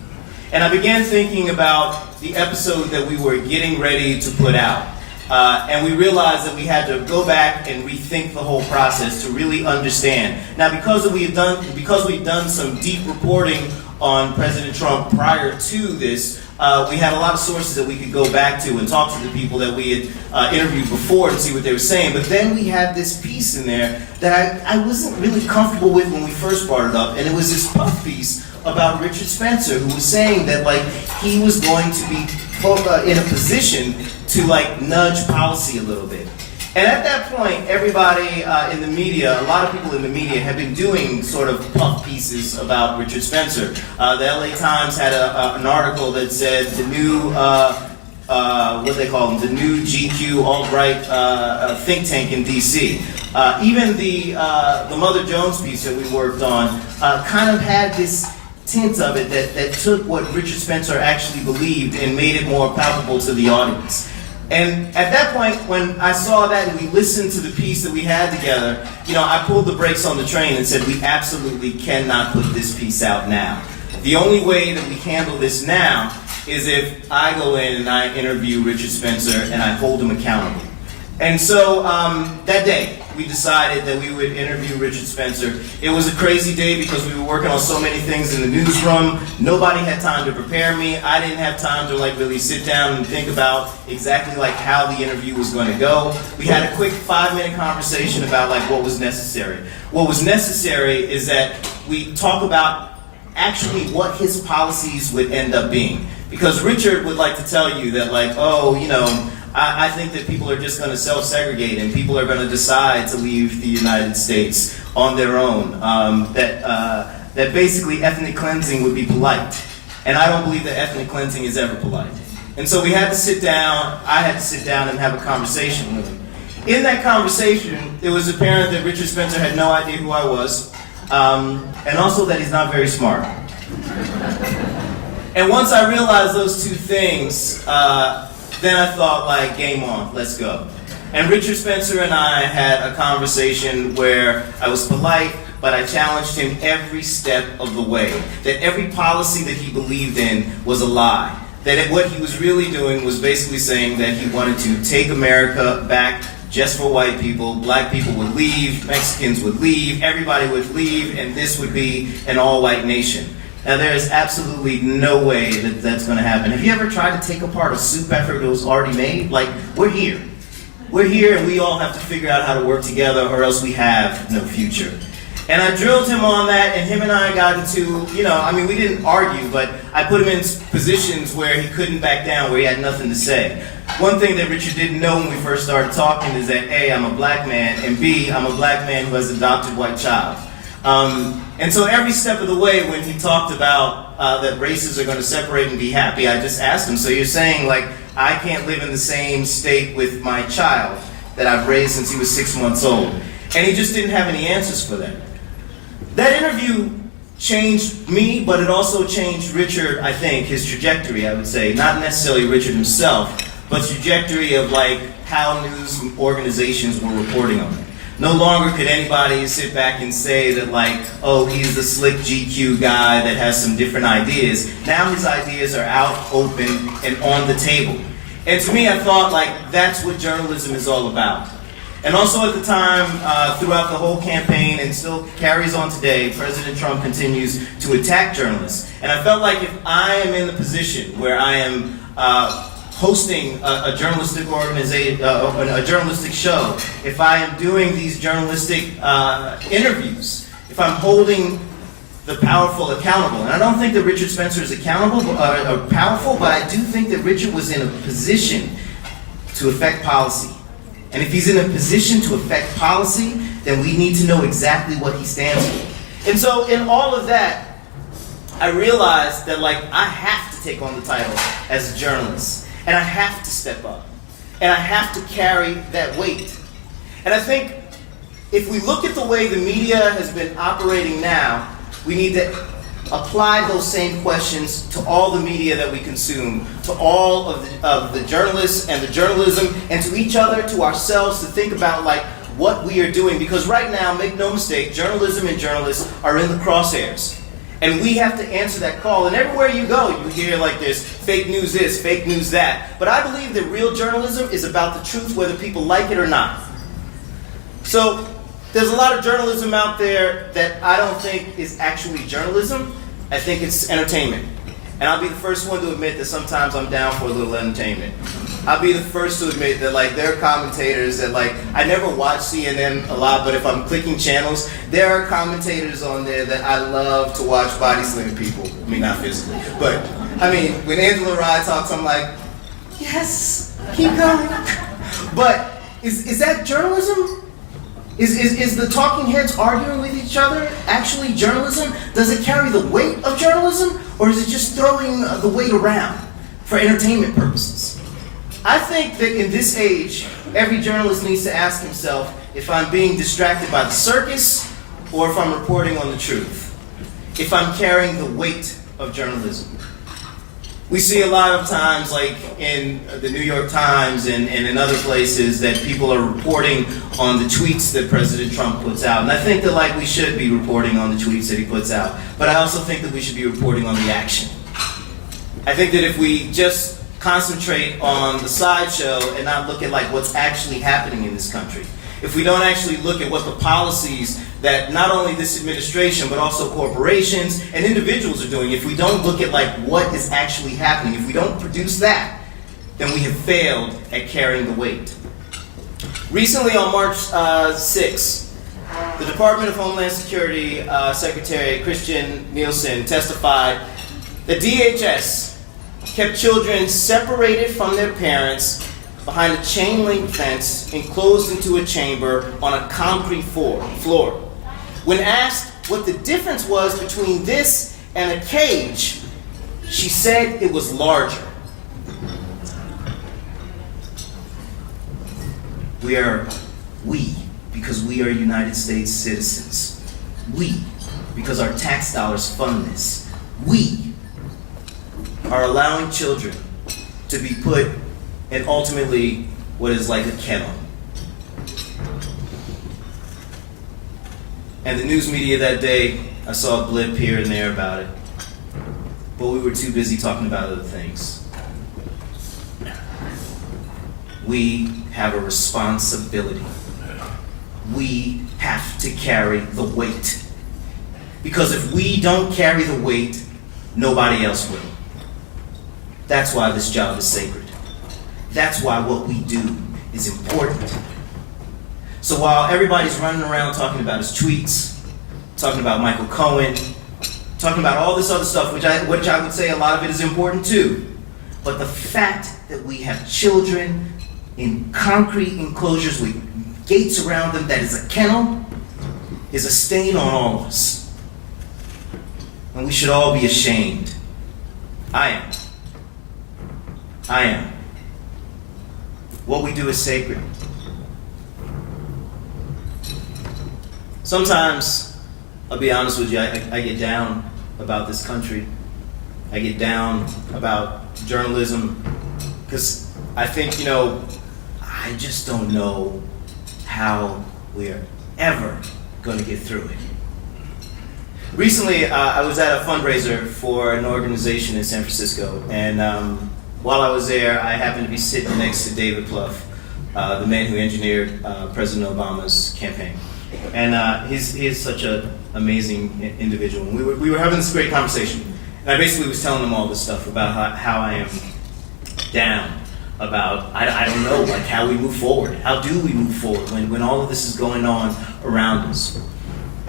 And I began thinking about the episode that we were getting ready to put out. And we realized that we had to go back and rethink the whole process to really understand. Now, because we've done some deep reporting on President Trump prior to this, we had a lot of sources that we could go back to and talk to the people that we had interviewed before to see what they were saying. But then we had this piece in there that I wasn't really comfortable with when we first brought it up, and it was this puff piece about Richard Spencer, who was saying that like he was going to be in a position to like nudge policy a little bit. And at that point, everybody in the media, a lot of people in the media have been doing sort of puff pieces about Richard Spencer. The LA Times had an article that said the new, what they call them, the new GQ alt-right think tank in DC. Even the Mother Jones piece that we worked on kind of had this tint of it that took what Richard Spencer actually believed and made it more palpable to the audience. And at that point, when I saw that and we listened to the piece that we had together, you know, I pulled the brakes on the train and said, we absolutely cannot put this piece out now. The only way that we handle this now is if I go in and I interview Richard Spencer and I hold him accountable. And so that day, we decided that we would interview Richard Spencer. It was a crazy day because we were working on so many things in the newsroom. Nobody had time to prepare me. I didn't have time to like really sit down and think about exactly like how the interview was going to go. We had a quick 5-minute conversation about like what was necessary. What was necessary is that we talk about actually what his policies would end up being. Because Richard would like to tell you that like, oh, you know, I think that people are just going to self-segregate and people are going to decide to leave the United States on their own. That basically ethnic cleansing would be polite. And I don't believe that ethnic cleansing is ever polite. And so we had to sit down, I had to sit down and have a conversation with him. In that conversation, it was apparent that Richard Spencer had no idea who I was, and also that he's not very smart. And once I realized those two things, then I thought, like, game on, let's go. And Richard Spencer and I had a conversation where I was polite, but I challenged him every step of the way. That every policy that he believed in was a lie. That what he was really doing was basically saying that he wanted to take America back just for white people. Black people would leave, Mexicans would leave, everybody would leave, and this would be an all-white nation. Now, there is absolutely no way that that's going to happen. Have you ever tried to take apart a soup after it was already made? Like, we're here. We're here, and we all have to figure out how to work together, or else we have no future. And I drilled him on that, and him and I got into, you know, I mean, we didn't argue, but I put him in positions where he couldn't back down, where he had nothing to say. One thing that Richard didn't know when we first started talking is that A, I'm a black man, and B, I'm a black man who has an adopted white child. And so every step of the way when he talked about that races are going to separate and be happy, I just asked him, so you're saying, like, I can't live in the same state with my child that I've raised since he was 6 months old? And he just didn't have any answers for that. That interview changed me, but it also changed Richard, I think, his trajectory, I would say. Not necessarily Richard himself, but trajectory of, like, how news organizations were reporting on it. No longer could anybody sit back and say that, like, oh, he's the slick GQ guy that has some different ideas. Now his ideas are out, open, and on the table. And to me, I thought, like, that's what journalism is all about. And also at the time, throughout the whole campaign, and still carries on today, President Trump continues to attack journalists. And I felt like if I am in the position where I am hosting a journalistic organization, a journalistic show, if I am doing these journalistic interviews, if I'm holding the powerful accountable, and I don't think that Richard Spencer is accountable or powerful, but I do think that Richard was in a position to affect policy. And if he's in a position to affect policy, then we need to know exactly what he stands for. And so in all of that, I realized that, like, I have to take on the title as a journalist. And I have to step up. And I have to carry that weight. And I think if we look at the way the media has been operating now, we need to apply those same questions to all the media that we consume, to all of the journalists and the journalism, and to each other, to ourselves, to think about, like, what we are doing. Because right now, make no mistake, journalism and journalists are in the crosshairs. And we have to answer that call. And everywhere you go, you hear, like, there's fake news this, fake news that. But I believe that real journalism is about the truth, whether people like it or not. So there's a lot of journalism out there that I don't think is actually journalism. I think it's entertainment. And I'll be the first one to admit that sometimes I'm down for a little entertainment. I'll be the first to admit that, like, there are commentators that, like, I never watch CNN a lot, but if I'm clicking channels, there are commentators on there that I love to watch body slamming people. I mean, not physically, but, I mean, when Angela Rye talks, I'm like, yes, keep going. But Is that journalism? Is the talking heads arguing with each other actually journalism? Does it carry the weight of journalism, or is it just throwing the weight around for entertainment purposes? I think that in this age, every journalist needs to ask himself if I'm being distracted by the circus or if I'm reporting on the truth, if I'm carrying the weight of journalism. We see a lot of times, like in the New York Times and in other places, that people are reporting on the tweets that President Trump puts out. And I think that we should be reporting on the tweets that he puts out. But I also think that we should be reporting on the action. I think that if we just concentrate on the sideshow and not look at what's actually happening in this country, if we don't actually look at what the policies that not only this administration but also corporations and individuals are doing, if we don't look at what is actually happening, if we don't produce that, then we have failed at carrying the weight. Recently on March 6th, the Department of Homeland Security Secretary Christian Nielsen testified that DHS kept children separated from their parents behind a chain link fence enclosed into a chamber on a concrete floor. When asked what the difference was between this and a cage, she said it was larger. We, because we are United States citizens. We, because our tax dollars fund this. We are allowing children to be put in ultimately what is like a kennel. And the news media that day, I saw a blip here and there about it, but we were too busy talking about other things. We have a responsibility. We have to carry the weight. Because if we don't carry the weight, nobody else will. That's why this job is sacred. That's why what we do is important. So while everybody's running around talking about his tweets, talking about Michael Cohen, talking about all this other stuff, which I would say a lot of it is important too, but the fact that we have children in concrete enclosures with gates around them that is a kennel is a stain on all of us. And we should all be ashamed. I am. What we do is sacred. Sometimes, I'll be honest with you, I get down about this country. I get down about journalism because I think, I just don't know how we're ever going to get through it. Recently, I was at a fundraiser for an organization in San Francisco, and while I was there, I happened to be sitting next to David Plouffe, the man who engineered President Obama's campaign. And he is such an amazing individual. And we were having this great conversation, and I basically was telling him all this stuff about how I am down about, I don't know, how we move forward. How do we move forward when all of this is going on around us?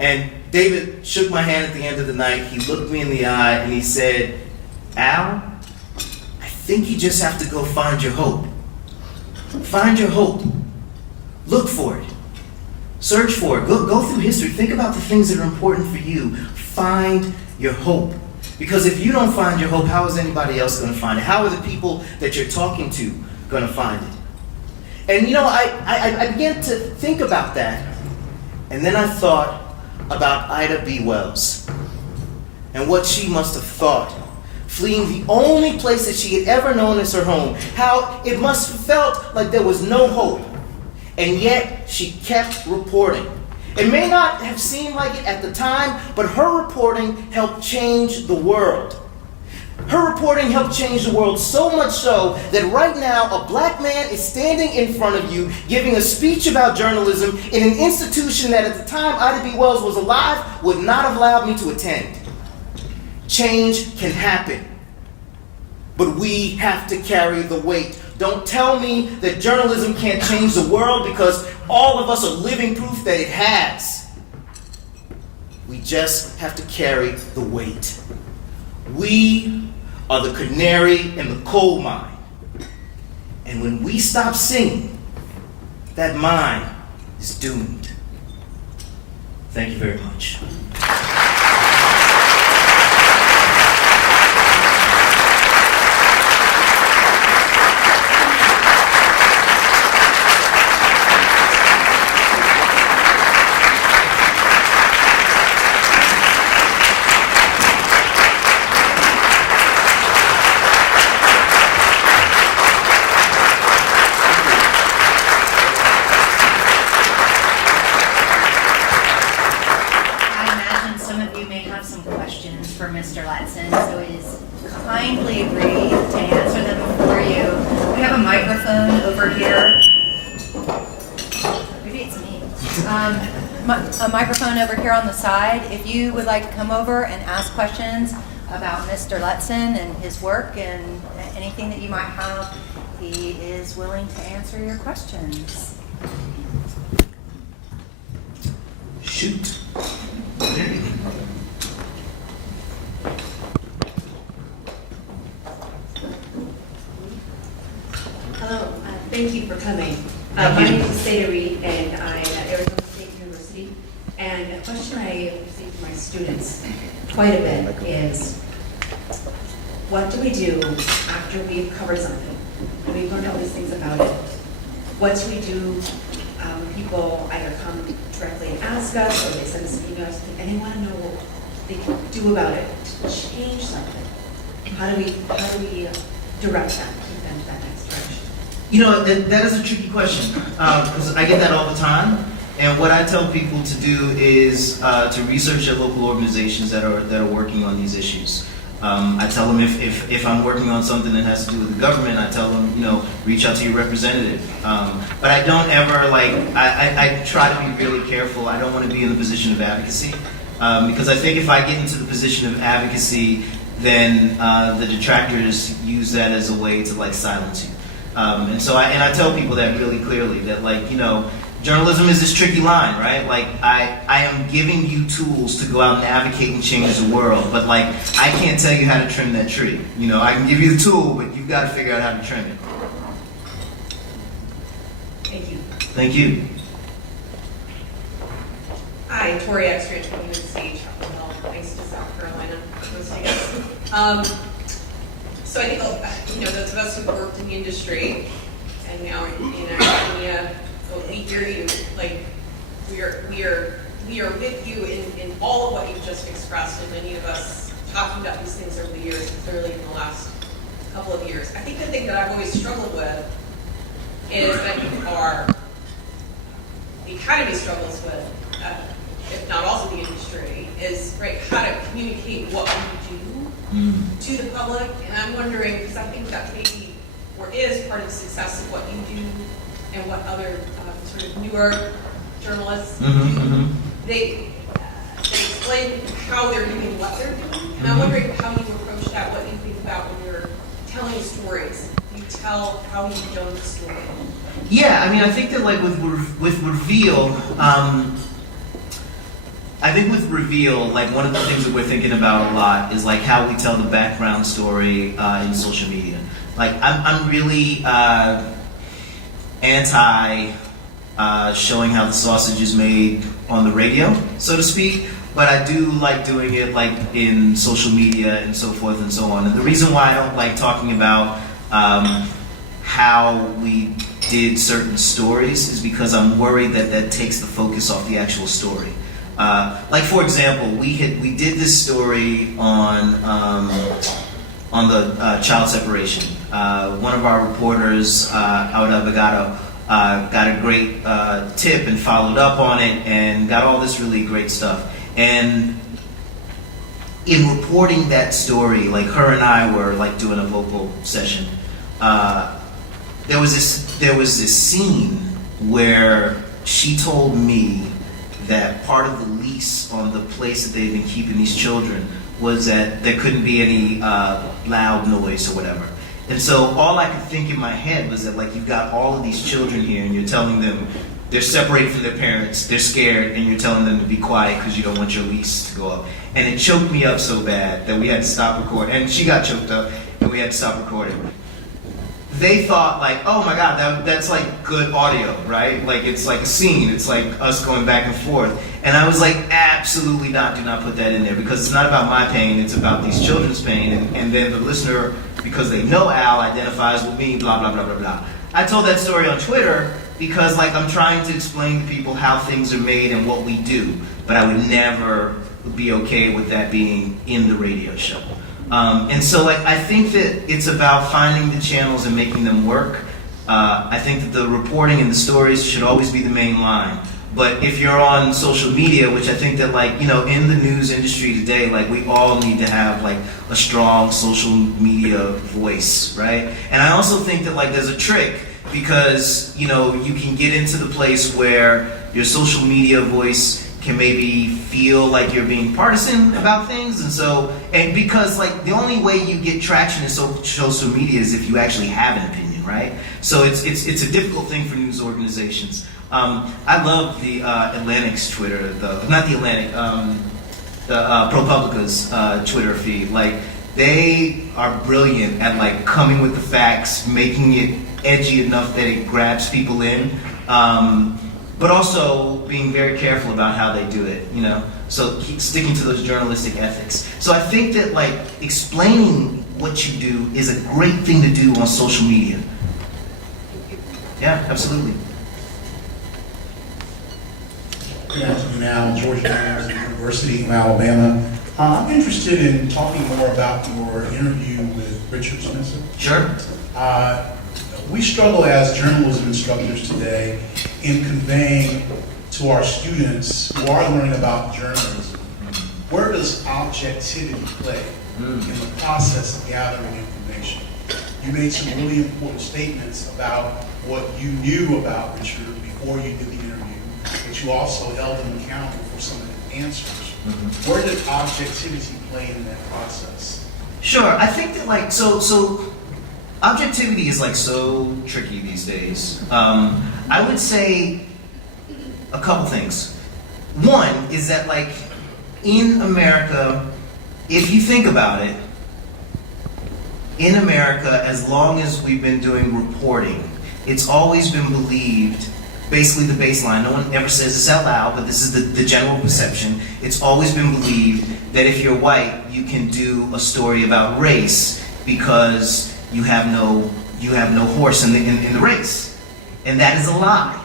And David shook my hand at the end of the night. He looked me in the eye and he said, Al, I think you just have to go find your hope. Find your hope. Look for it. Search for it. Go through history. Think about the things that are important for you. Find your hope. Because if you don't find your hope, how is anybody else going to find it? How are the people that you're talking to going to find it? And I began to think about that. And then I thought about Ida B. Wells and what she must have thought, fleeing the only place that she had ever known as her home, how it must have felt like there was no hope. And yet she kept reporting. It may not have seemed like it at the time, but her reporting helped change the world. Her reporting helped change the world so much so that right now a black man is standing in front of you giving a speech about journalism in an institution that at the time Ida B. Wells was alive would not have allowed me to attend. Change can happen, but we have to carry the weight. Don't tell me that journalism can't change the world, because all of us are living proof that it has. We just have to carry the weight. We are the canary in the coal mine. And when we stop singing, that mind is doomed. Thank you very much. For Mr. Letson, so he's kindly agreed to answer them for you. We have a microphone over here. Maybe it's me. A microphone over here on the side. If you would like to come over and ask questions about Mr. Letson and his work and anything that you might have, he is willing to answer your questions. Shoot. Hello, thank you for coming. My name is Seda Reed, and I'm at Arizona State University. And a question I receive from my students quite a bit is, what do we do after we've covered something? And we've learned all these things about it. What do we do when people either come directly and ask us, or they send us an email, and they want to know what they can do about it to change something? How do we direct them, keep them to that next direction? You know, that is a tricky question, because I get that all the time. And what I tell people to do is to research at local organizations that are working on these issues. I tell them if I'm working on something that has to do with the government, I tell them, reach out to your representative. But I don't ever, I try to be really careful. I don't want to be in the position of advocacy, because I think if I get into the position of advocacy, then the detractors use that as a way to silence you. And so I tell people that really clearly, that journalism is this tricky line, right? I am giving you tools to go out and advocate and change the world, but I can't tell you how to trim that tree. I can give you the tool, but you've got to figure out how to trim it. Thank you. Thank you. Hi, Tori Extra from Univ, Chapel Hill. Thanks to South Carolina for hosting us. So I think, those of us who've worked in the industry and now in academia, we hear you. We are with you in all of what you've just expressed, and many of us talking about these things over the years, clearly in the last couple of years. I think the thing that I've always struggled with is that the academy struggles with, if not also the industry, is how to communicate what we do to the public. And I'm wondering, because I think that maybe or is part of the success of what you do and what other sort of newer journalists do. They explain how they're doing what they're doing. And I'm wondering how you approach that, what you think about when you're telling stories. You tell how you've done the story. Yeah, I think that with Reveal, one of the things that we're thinking about a lot is how we tell the background story in social media. I'm really anti showing how the sausage is made on the radio, so to speak, but I do like doing it in social media and so forth and so on. And the reason why I don't like talking about how we did certain stories is because I'm worried that takes the focus off the actual story. For example, we did this story on the child separation. One of our reporters, Auda Begado, got a great tip and followed up on it and got all this really great stuff. And in reporting that story, her and I were doing a vocal session. There was this scene where she told me that part of the lease on the place that they've been keeping these children was that there couldn't be any loud noise or whatever. And so all I could think in my head was that you've got all of these children here and you're telling them they're separated from their parents, they're scared, and you're telling them to be quiet because you don't want your lease to go up. And it choked me up so bad that we had to stop recording. And she got choked up and we had to stop recording. they thought like, oh my God, that's like good audio, right? Like it's like a scene, it's like us going back and forth. And I was like, absolutely not, do not put that in there, because it's not about my pain, it's about these children's pain. And then the listener, because they know Al, identifies with me, blah, blah, blah, blah, blah. I told that story on Twitter because like I'm trying to explain to people how things are made and what we do, but I would never be okay with that being in the radio show. And so like I think that it's about finding the channels and making them work. I think that the reporting and the stories should always be the main line. But if you're on social media, which I think that like, you know, in the news industry today, like we all need to have like a strong social media voice, right? And I also think that like there's a trick, because, you know, you can get into the place where your social media voice can maybe feel like you're being partisan about things. And because like the only way you get traction in social media is if you actually have an opinion, right? So it's a difficult thing for news organizations. I love the Atlantic's Twitter, not the Atlantic, the ProPublica's Twitter feed. Like, they are brilliant at like coming with the facts, making it edgy enough that it grabs people in, but also being very careful about how they do it, you know? So keep sticking to those journalistic ethics. So I think that like explaining what you do is a great thing to do on social media. Yeah, absolutely. Good afternoon, Al. George University of Alabama. I'm interested in talking more about your interview with Richard Spencer. Sure. We struggle as journalism instructors today in conveying to our students who are learning about journalism, where does objectivity play in the process of gathering information? You made some really important statements about what you knew about Richard before you did the interview, but you also held him accountable for some of the answers. Where did objectivity play in that process? Sure. I think that like so objectivity is like so tricky these days. I would say a couple things. One is that like in America, if you think about it, in America, as long as we've been doing reporting, it's always been believed, basically the baseline, no one ever says this out loud, but this is the general perception, it's always been believed that if you're white, you can do a story about race because you have no horse in the race. And that is a lie.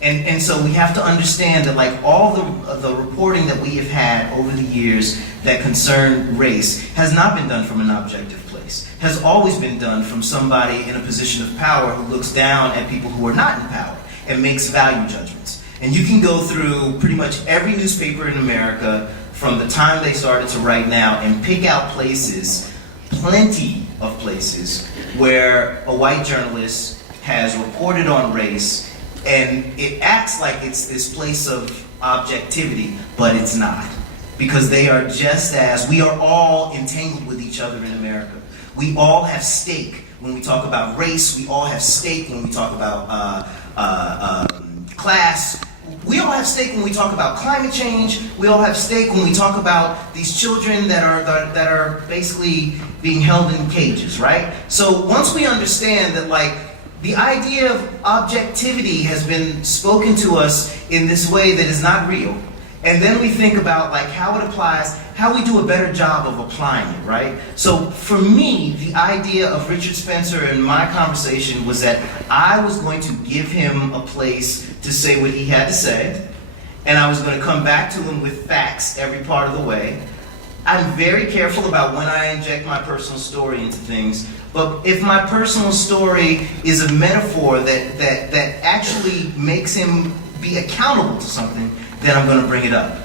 And so we have to understand that like all the reporting that we have had over the years that concern race has not been done from an objective place, has always been done from somebody in a position of power who looks down at people who are not in power and makes value judgments. And you can go through pretty much every newspaper in America from the time they started to right now and pick out places, plenty of places, where a white journalist has reported on race and it acts like it's this place of objectivity, but it's not. Because they are just as, we are all entangled with each other in America. We all have stake when we talk about race, we all have stake when we talk about class. We all have stake when we talk about climate change. We all have stake when we talk about these children that are basically being held in cages, right? So once we understand that like the idea of objectivity has been spoken to us in this way that is not real, and then we think about like how it applies, how we do a better job of applying it, right? So for me, the idea of Richard Spencer in my conversation was that I was going to give him a place to say what he had to say, and I was going to come back to him with facts every part of the way. I'm very careful about when I inject my personal story into things, but if my personal story is a metaphor that actually makes him be accountable to something, then I'm going to bring it up,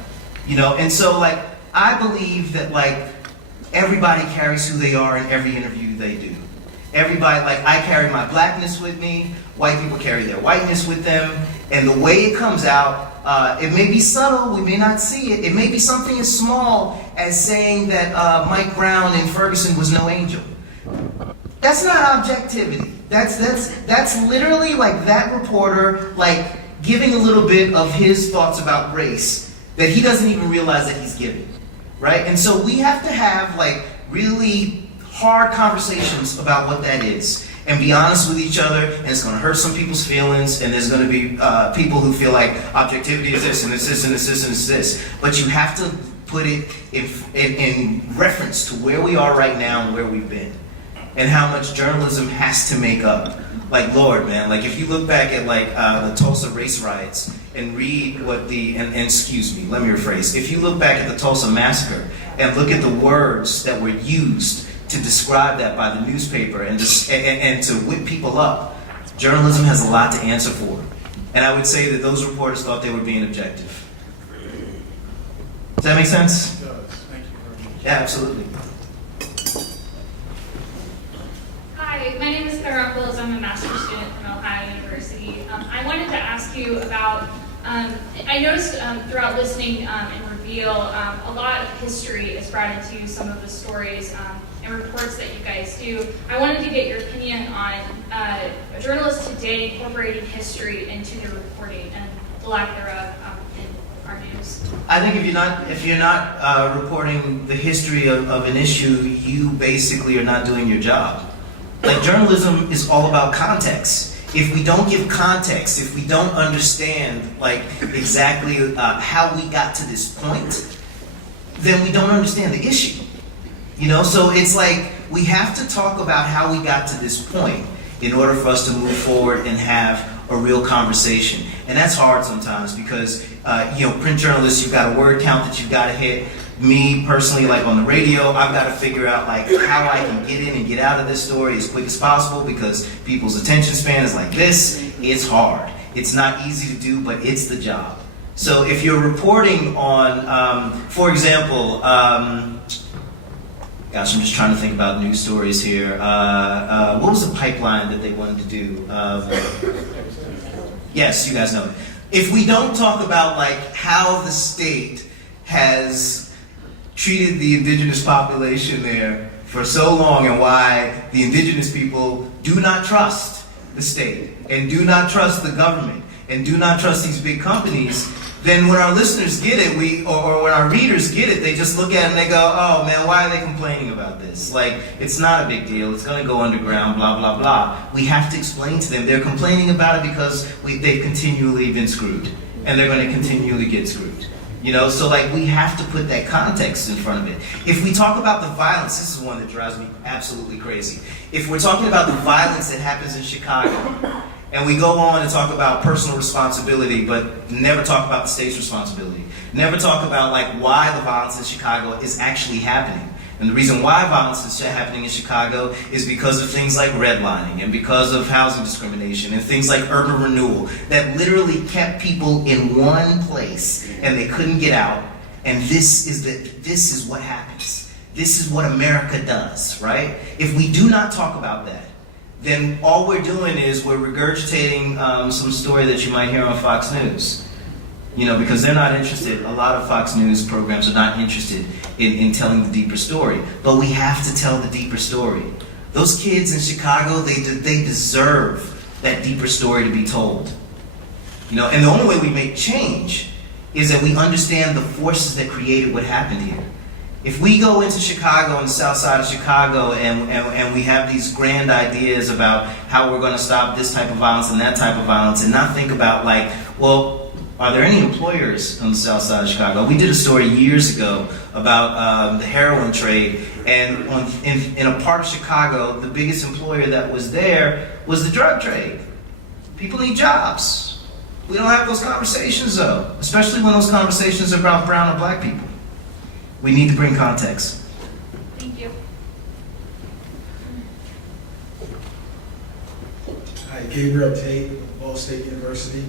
you know? And so like, I believe that like, everybody carries who they are in every interview they do. Everybody, like I carry my blackness with me, white people carry their whiteness with them, and the way it comes out, it may be subtle, we may not see it, it may be something as small as saying that Mike Brown in Ferguson was no angel. That's not objectivity. That's literally like that reporter like giving a little bit of his thoughts about race that he doesn't even realize that he's giving, right? And so we have to have like really hard conversations about what that is. and be honest with each other, and it's going to hurt some people's feelings, and there's going to be people who feel like objectivity is this, and it's this, and it's this, and it's this. But you have to put it in reference to where we are right now and where we've been, and how much journalism has to make up. Like, Lord, man, like if you look back at like the Tulsa race riots and read what and excuse me, let me rephrase. If you look back at the Tulsa massacre and look at the words that were used to describe that by the newspaper and to whip people up, journalism has a lot to answer for. And I would say that those reporters thought they were being objective. Does that make sense? It does. Thank you very much. Yeah, absolutely. Hi, my name is Claire Uncles. I'm a master's student from Ohio University. I wanted to ask you about, I noticed throughout listening and Reveal, a lot of history is brought into some of the stories and reports that you guys do. I wanted to get your opinion on journalists today incorporating history into their reporting and the lack thereof in our news. I think if you're not reporting the history of an issue, you basically are not doing your job. Like, journalism is all about context. If we don't give context, if we don't understand like exactly how we got to this point, then we don't understand the issue. You know, so it's like we have to talk about how we got to this point in order for us to move forward and have a real conversation. And that's hard sometimes because, print journalists, you've got a word count that you've got to hit. Me personally, like on the radio, I've got to figure out like how I can get in and get out of this story as quick as possible because people's attention span is like this. It's hard. It's not easy to do, but it's the job. So if you're reporting on, for example, gosh, I'm just trying to think about news stories here. What was the pipeline that they wanted to do? Yes, you guys know it. If we don't talk about like how the state has treated the indigenous population there for so long and why the indigenous people do not trust the state and do not trust the government and do not trust these big companies, then when our listeners get it, or when our readers get it, they just look at it and they go, oh man, why are they complaining about this? Like, it's not a big deal, it's gonna go underground, blah, blah, blah. We have to explain to them, they're complaining about it because they've continually been screwed and they're gonna continually get screwed. You know, so like we have to put that context in front of it. If we talk about the violence, this is one that drives me absolutely crazy. If we're talking about the violence that happens in Chicago, and we go on and talk about personal responsibility, but never talk about the state's responsibility, never talk about like why the violence in Chicago is actually happening. And the reason why violence is happening in Chicago is because of things like redlining and because of housing discrimination and things like urban renewal that literally kept people in one place and they couldn't get out. And this is what happens. This is what America does, right? If we do not talk about that, then all we're doing is we're regurgitating some story that you might hear on Fox News. You know, because they're not interested, a lot of Fox News programs are not interested in telling the deeper story. But we have to tell the deeper story. Those kids in Chicago, they deserve that deeper story to be told. You know, and the only way we make change is that we understand the forces that created what happened here. If we go into Chicago and the south side of Chicago and we have these grand ideas about how we're going to stop this type of violence and that type of violence and not think about like, well, are there any employers on the south side of Chicago? We did a story years ago about the heroin trade, and in a part of Chicago, the biggest employer that was there was the drug trade. People need jobs. We don't have those conversations though, especially when those conversations are about brown and black people. We need to bring context. Thank you. Hi, Gabriel Tate of Ball State University.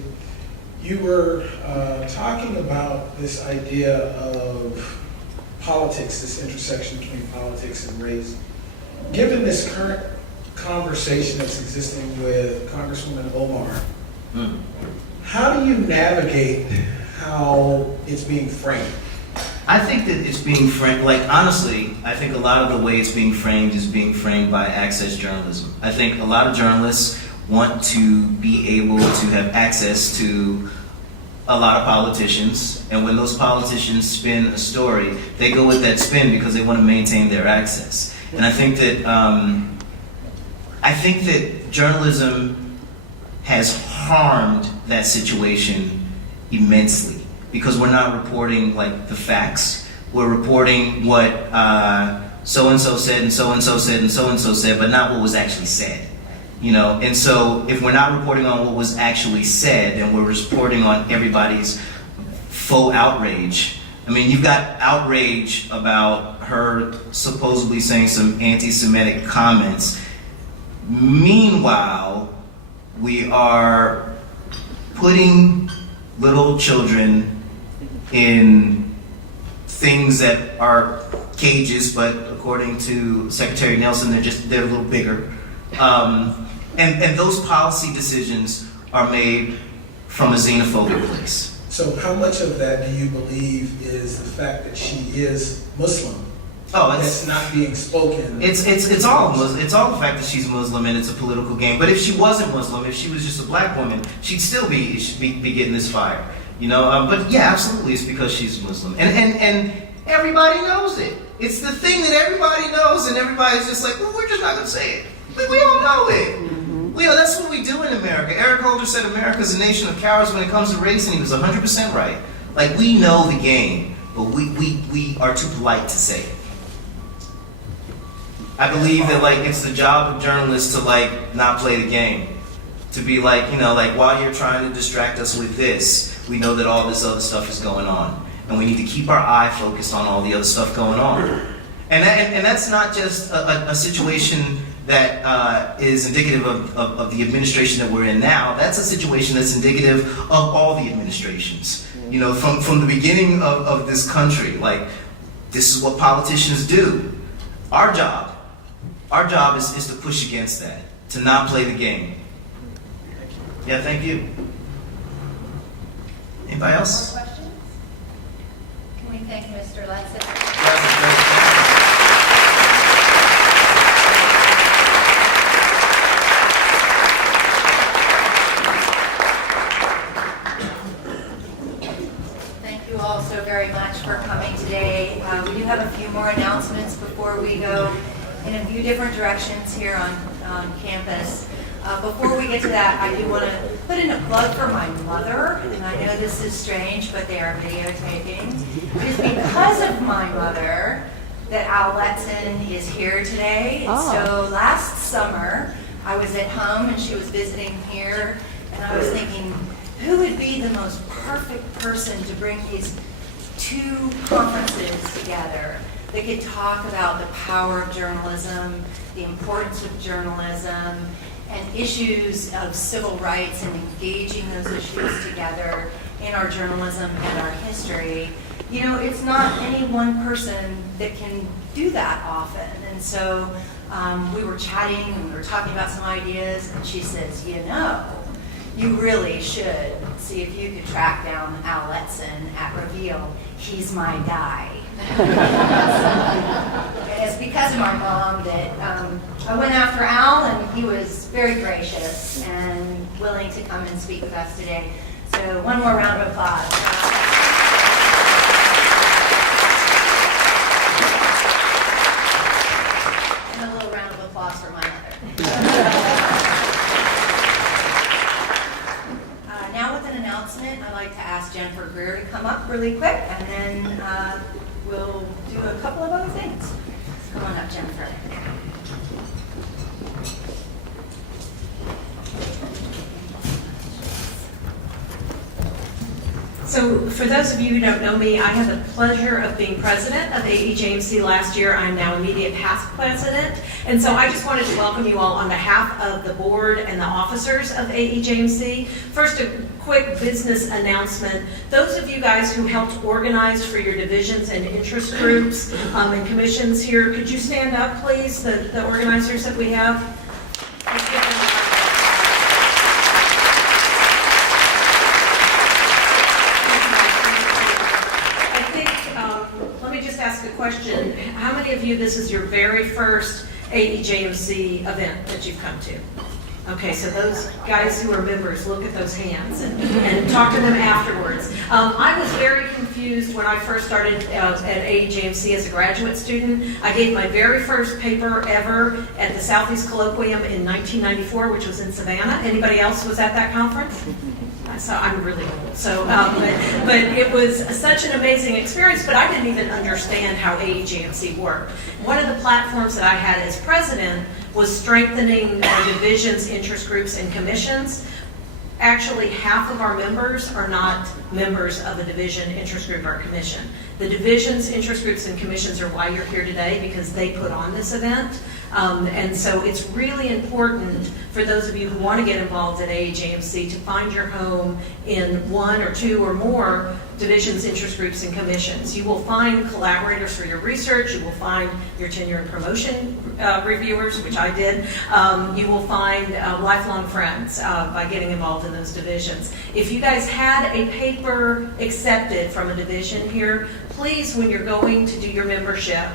You were talking about this idea of politics, this intersection between politics and race. Given this current conversation that's existing with Congresswoman Omar, how do you navigate how it's being framed? I think that it's being framed, like honestly, I think a lot of the way it's being framed is being framed by access journalism. I think a lot of journalists want to be able to have access to a lot of politicians, and when those politicians spin a story, they go with that spin because they want to maintain their access. And I think that I think that journalism has harmed that situation immensely because we're not reporting like the facts. We're reporting what so-and-so said and so-and-so said and so-and-so said, but not what was actually said. You know, and so if we're not reporting on what was actually said, then we're reporting on everybody's faux outrage. I mean, you've got outrage about her supposedly saying some anti-Semitic comments. Meanwhile, we are putting little children in things that are cages, but according to Secretary Nelson, they're a little bigger. And those policy decisions are made from a xenophobic place. So how much of that do you believe is the fact that she is Muslim? Oh, that's not being spoken. It's all the fact that she's Muslim and it's a political game. But if she wasn't Muslim, if she was just a black woman, she'd still be getting this fire. You know, but yeah, absolutely, it's because she's Muslim, and everybody knows it. It's the thing that everybody knows, and everybody's just like, well, we're just not going to say it. But we all know it. You know, that's what we do in America. Eric Holder said America's a nation of cowards when it comes to race, and he was 100% right. Like, we know the game, but we are too polite to say it. I believe that, like, it's the job of journalists to, like, not play the game. To be like, you know, like, while you're trying to distract us with this, we know that all this other stuff is going on. And we need to keep our eye focused on all the other stuff going on. And that's not just a situation that is indicative of the administration that we're in now. That's a situation that's indicative of all the administrations. You know, from the beginning of this country, like, this is what politicians do. Our job is to push against that, to not play the game. Yeah, thank you. Anybody else? More questions? Can we thank Mr. Letson? Thank you all so very much for coming today. We do have a few more announcements before we go in a few different directions here on campus. Before we get to that, I do want to put in a plug for my mother, and I know this is strange, but they are videotaping. It is because of my mother that Al Letson is here today. So last summer, I was at home and she was visiting here, and I was thinking, who would be the most perfect person to bring these two conferences together that could talk about the power of journalism, the importance of journalism, and issues of civil rights and engaging those issues together in our journalism and our history. You know, it's not any one person that can do that often. And so we were chatting and we were talking about some ideas, and she says, you know, you really should see if you could track down Al Letson at Reveal. He's my guy. It's because of my mom that I went after Al, and he was very gracious and willing to come and speak with us today. So one more round of applause. And a little round of applause for my mother. Now with an announcement, I'd like to ask Jennifer Greer to come up really quick, and then we'll do a couple of other things. Come on up, Jennifer. So for those of you who don't know me, I had the pleasure of being president of AEJMC last year. I'm now immediate past president. And so I just wanted to welcome you all on behalf of the board and the officers of AEJMC. First, a quick business announcement. Those of you guys who helped organize for your divisions and interest groups and commissions here, could you stand up, please, the organizers that we have? Let's give them a question. How many of you, this is your very first AEJMC event that you've come to? Okay, so those guys who are members, look at those hands and talk to them afterwards. I was very confused when I first started at AEJMC as a graduate student. I gave my very first paper ever at the Southeast Colloquium in 1994, which was in Savannah. Anybody else was at that conference? So I'm really old. So, but it was such an amazing experience, but I didn't even understand how AEJMC worked. One of the platforms that I had as president was strengthening our divisions, interest groups, and commissions. Actually, half of our members are not members of a division, interest group, or commission. The divisions, interest groups, and commissions are why you're here today, because they put on this event. And so it's really important for those of you who want to get involved at AEJMC to find your home in one or two or more divisions, interest groups, and commissions. You will find collaborators for your research. You will find your tenure and promotion reviewers, which I did. You will find lifelong friends by getting involved in those divisions. If you guys had a paper accepted from a division here, please, when you're going to do your membership,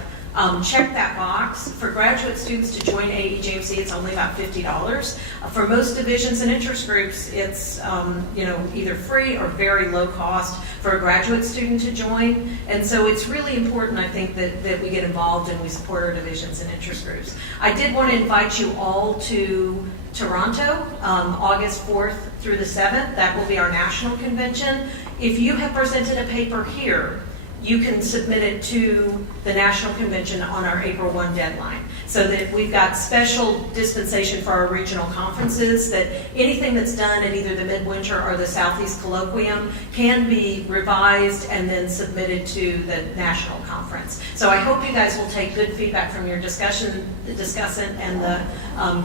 check that box. For graduate students to join AEJMC, it's only about $50. For most divisions and interest groups, it's either free or very low cost for a graduate student to join. And so it's really important, I think, that we get involved and we support our divisions and interest groups. I did want to invite you all to Toronto, August 4th through the 7th. That will be our national convention. If you have presented a paper here, you can submit it to the National Convention on our April 1 deadline. So that we've got special dispensation for our regional conferences, that anything that's done at either the Midwinter or the Southeast Colloquium can be revised and then submitted to the national conference. So I hope you guys will take good feedback from your discussant and the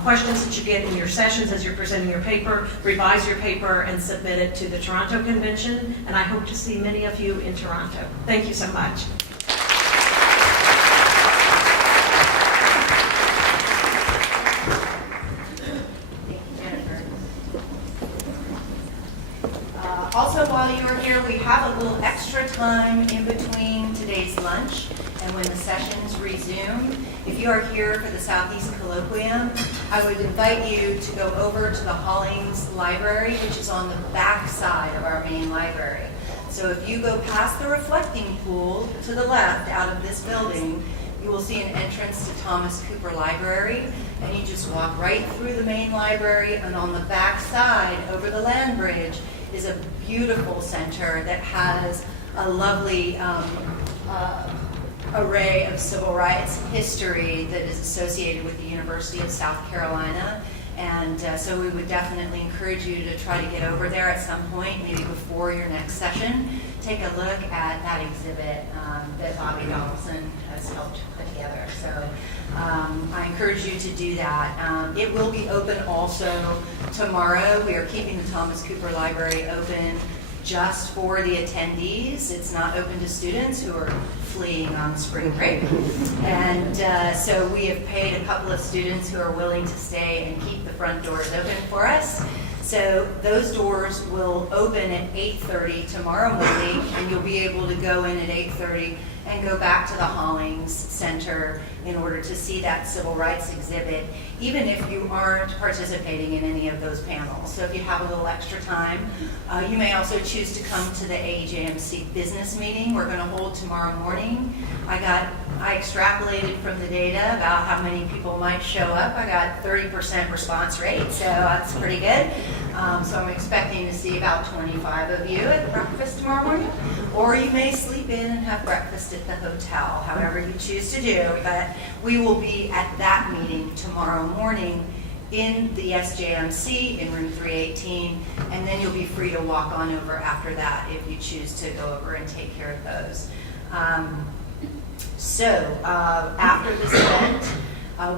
questions that you get in your sessions as you're presenting your paper, revise your paper and submit it to the Toronto Convention. And I hope to see many of you in Toronto. Thank you so much. Also, while you are here, we have a little extra time in between today's lunch and when the sessions resume. If you are here for the Southeast Colloquium, I would invite you to go over to the Hollings Library, which is on the back side of our main library. So if you go past the reflecting pool to the left out of this building, you will see an entrance to Thomas Cooper Library, and you just walk right through the main library, and on the back side over the land bridge is a beautiful center that has a lovely array of civil rights history that is associated with the University of South Carolina. And so we would definitely encourage you to try to get over there at some point, maybe before your next session. Take a look at that exhibit that Bobby Donaldson has helped put together. So I encourage you to do that. It will be open also tomorrow. We are keeping the Thomas Cooper Library open just for the attendees. It's not open to students who are fleeing on spring break. And so we have paid a couple of students who are willing to stay and keep the front doors open for us. So those doors will open at 8:30 tomorrow morning, and you'll be able to go in at 8:30 and go back to the Hollings Center in order to see that civil rights exhibit, even if you aren't participating in any of those panels. So if you have a little extra time, you may also choose to come to the AEJMC business meeting we're going to hold tomorrow morning. I extrapolated from the data about how many people might show up. I got 30% response rate, so that's pretty good. So I'm expecting to see about 25 of you at breakfast tomorrow morning. Or you may sleep in and have breakfast at the hotel, however you choose to do. But we will be at that meeting tomorrow morning in the SJMC in room 318, and then you'll be free to walk on over after that if you choose to go over and take care of those. After this event,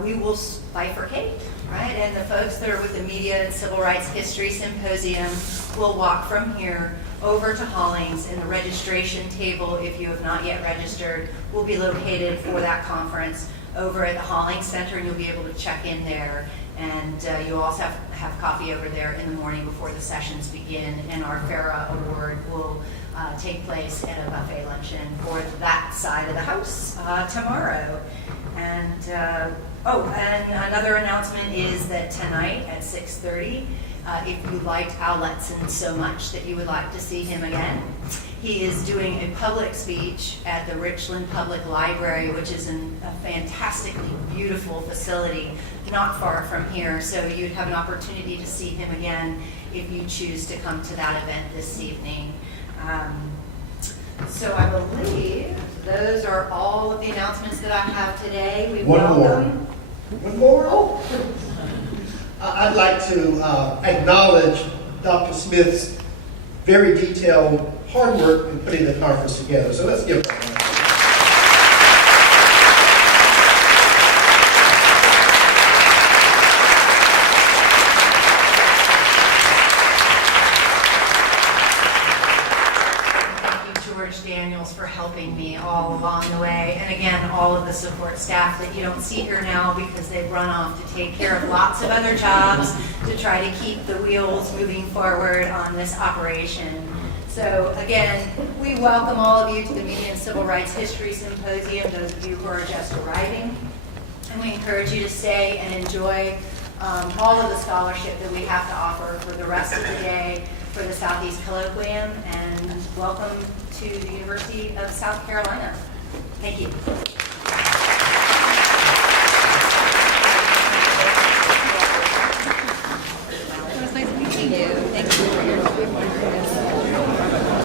we will bifurcate, right? And the folks that are with the Media and Civil Rights History Symposium will walk from here over to Hollings, and the registration table, if you have not yet registered, will be located for that conference over at the Hollings Center, and you'll be able to check in there. And you'll also have coffee over there in the morning before the sessions begin, and our FARA Award will take place at a buffet luncheon for that side of the house tomorrow. And Oh, and another announcement is that tonight at 6:30, if you liked Al Letson so much that you would like to see him again, he is doing a public speech at the Richland Public Library, which is a fantastically beautiful facility not far from here. So you'd have an opportunity to see him again if you choose to come to that event this evening. So I believe those are all of the announcements that I have today. We One more. welcome. One more? Oh. I'd like to acknowledge Dr. Smith's very detailed hard work in putting the conference together. So let's give her a round. Daniels for helping me all along the way, and again all of the support staff that you don't see here now because they've run off to take care of lots of other jobs to try to keep the wheels moving forward on this operation. So again, we welcome all of you to the Media and Civil Rights History Symposium, those of you who are just arriving, and we encourage you to stay and enjoy all of the scholarship that we have to offer for the rest of the day for the Southeast Colloquium, and welcome to the University of South Carolina. Thank you. It was nice meeting you. Thank you for your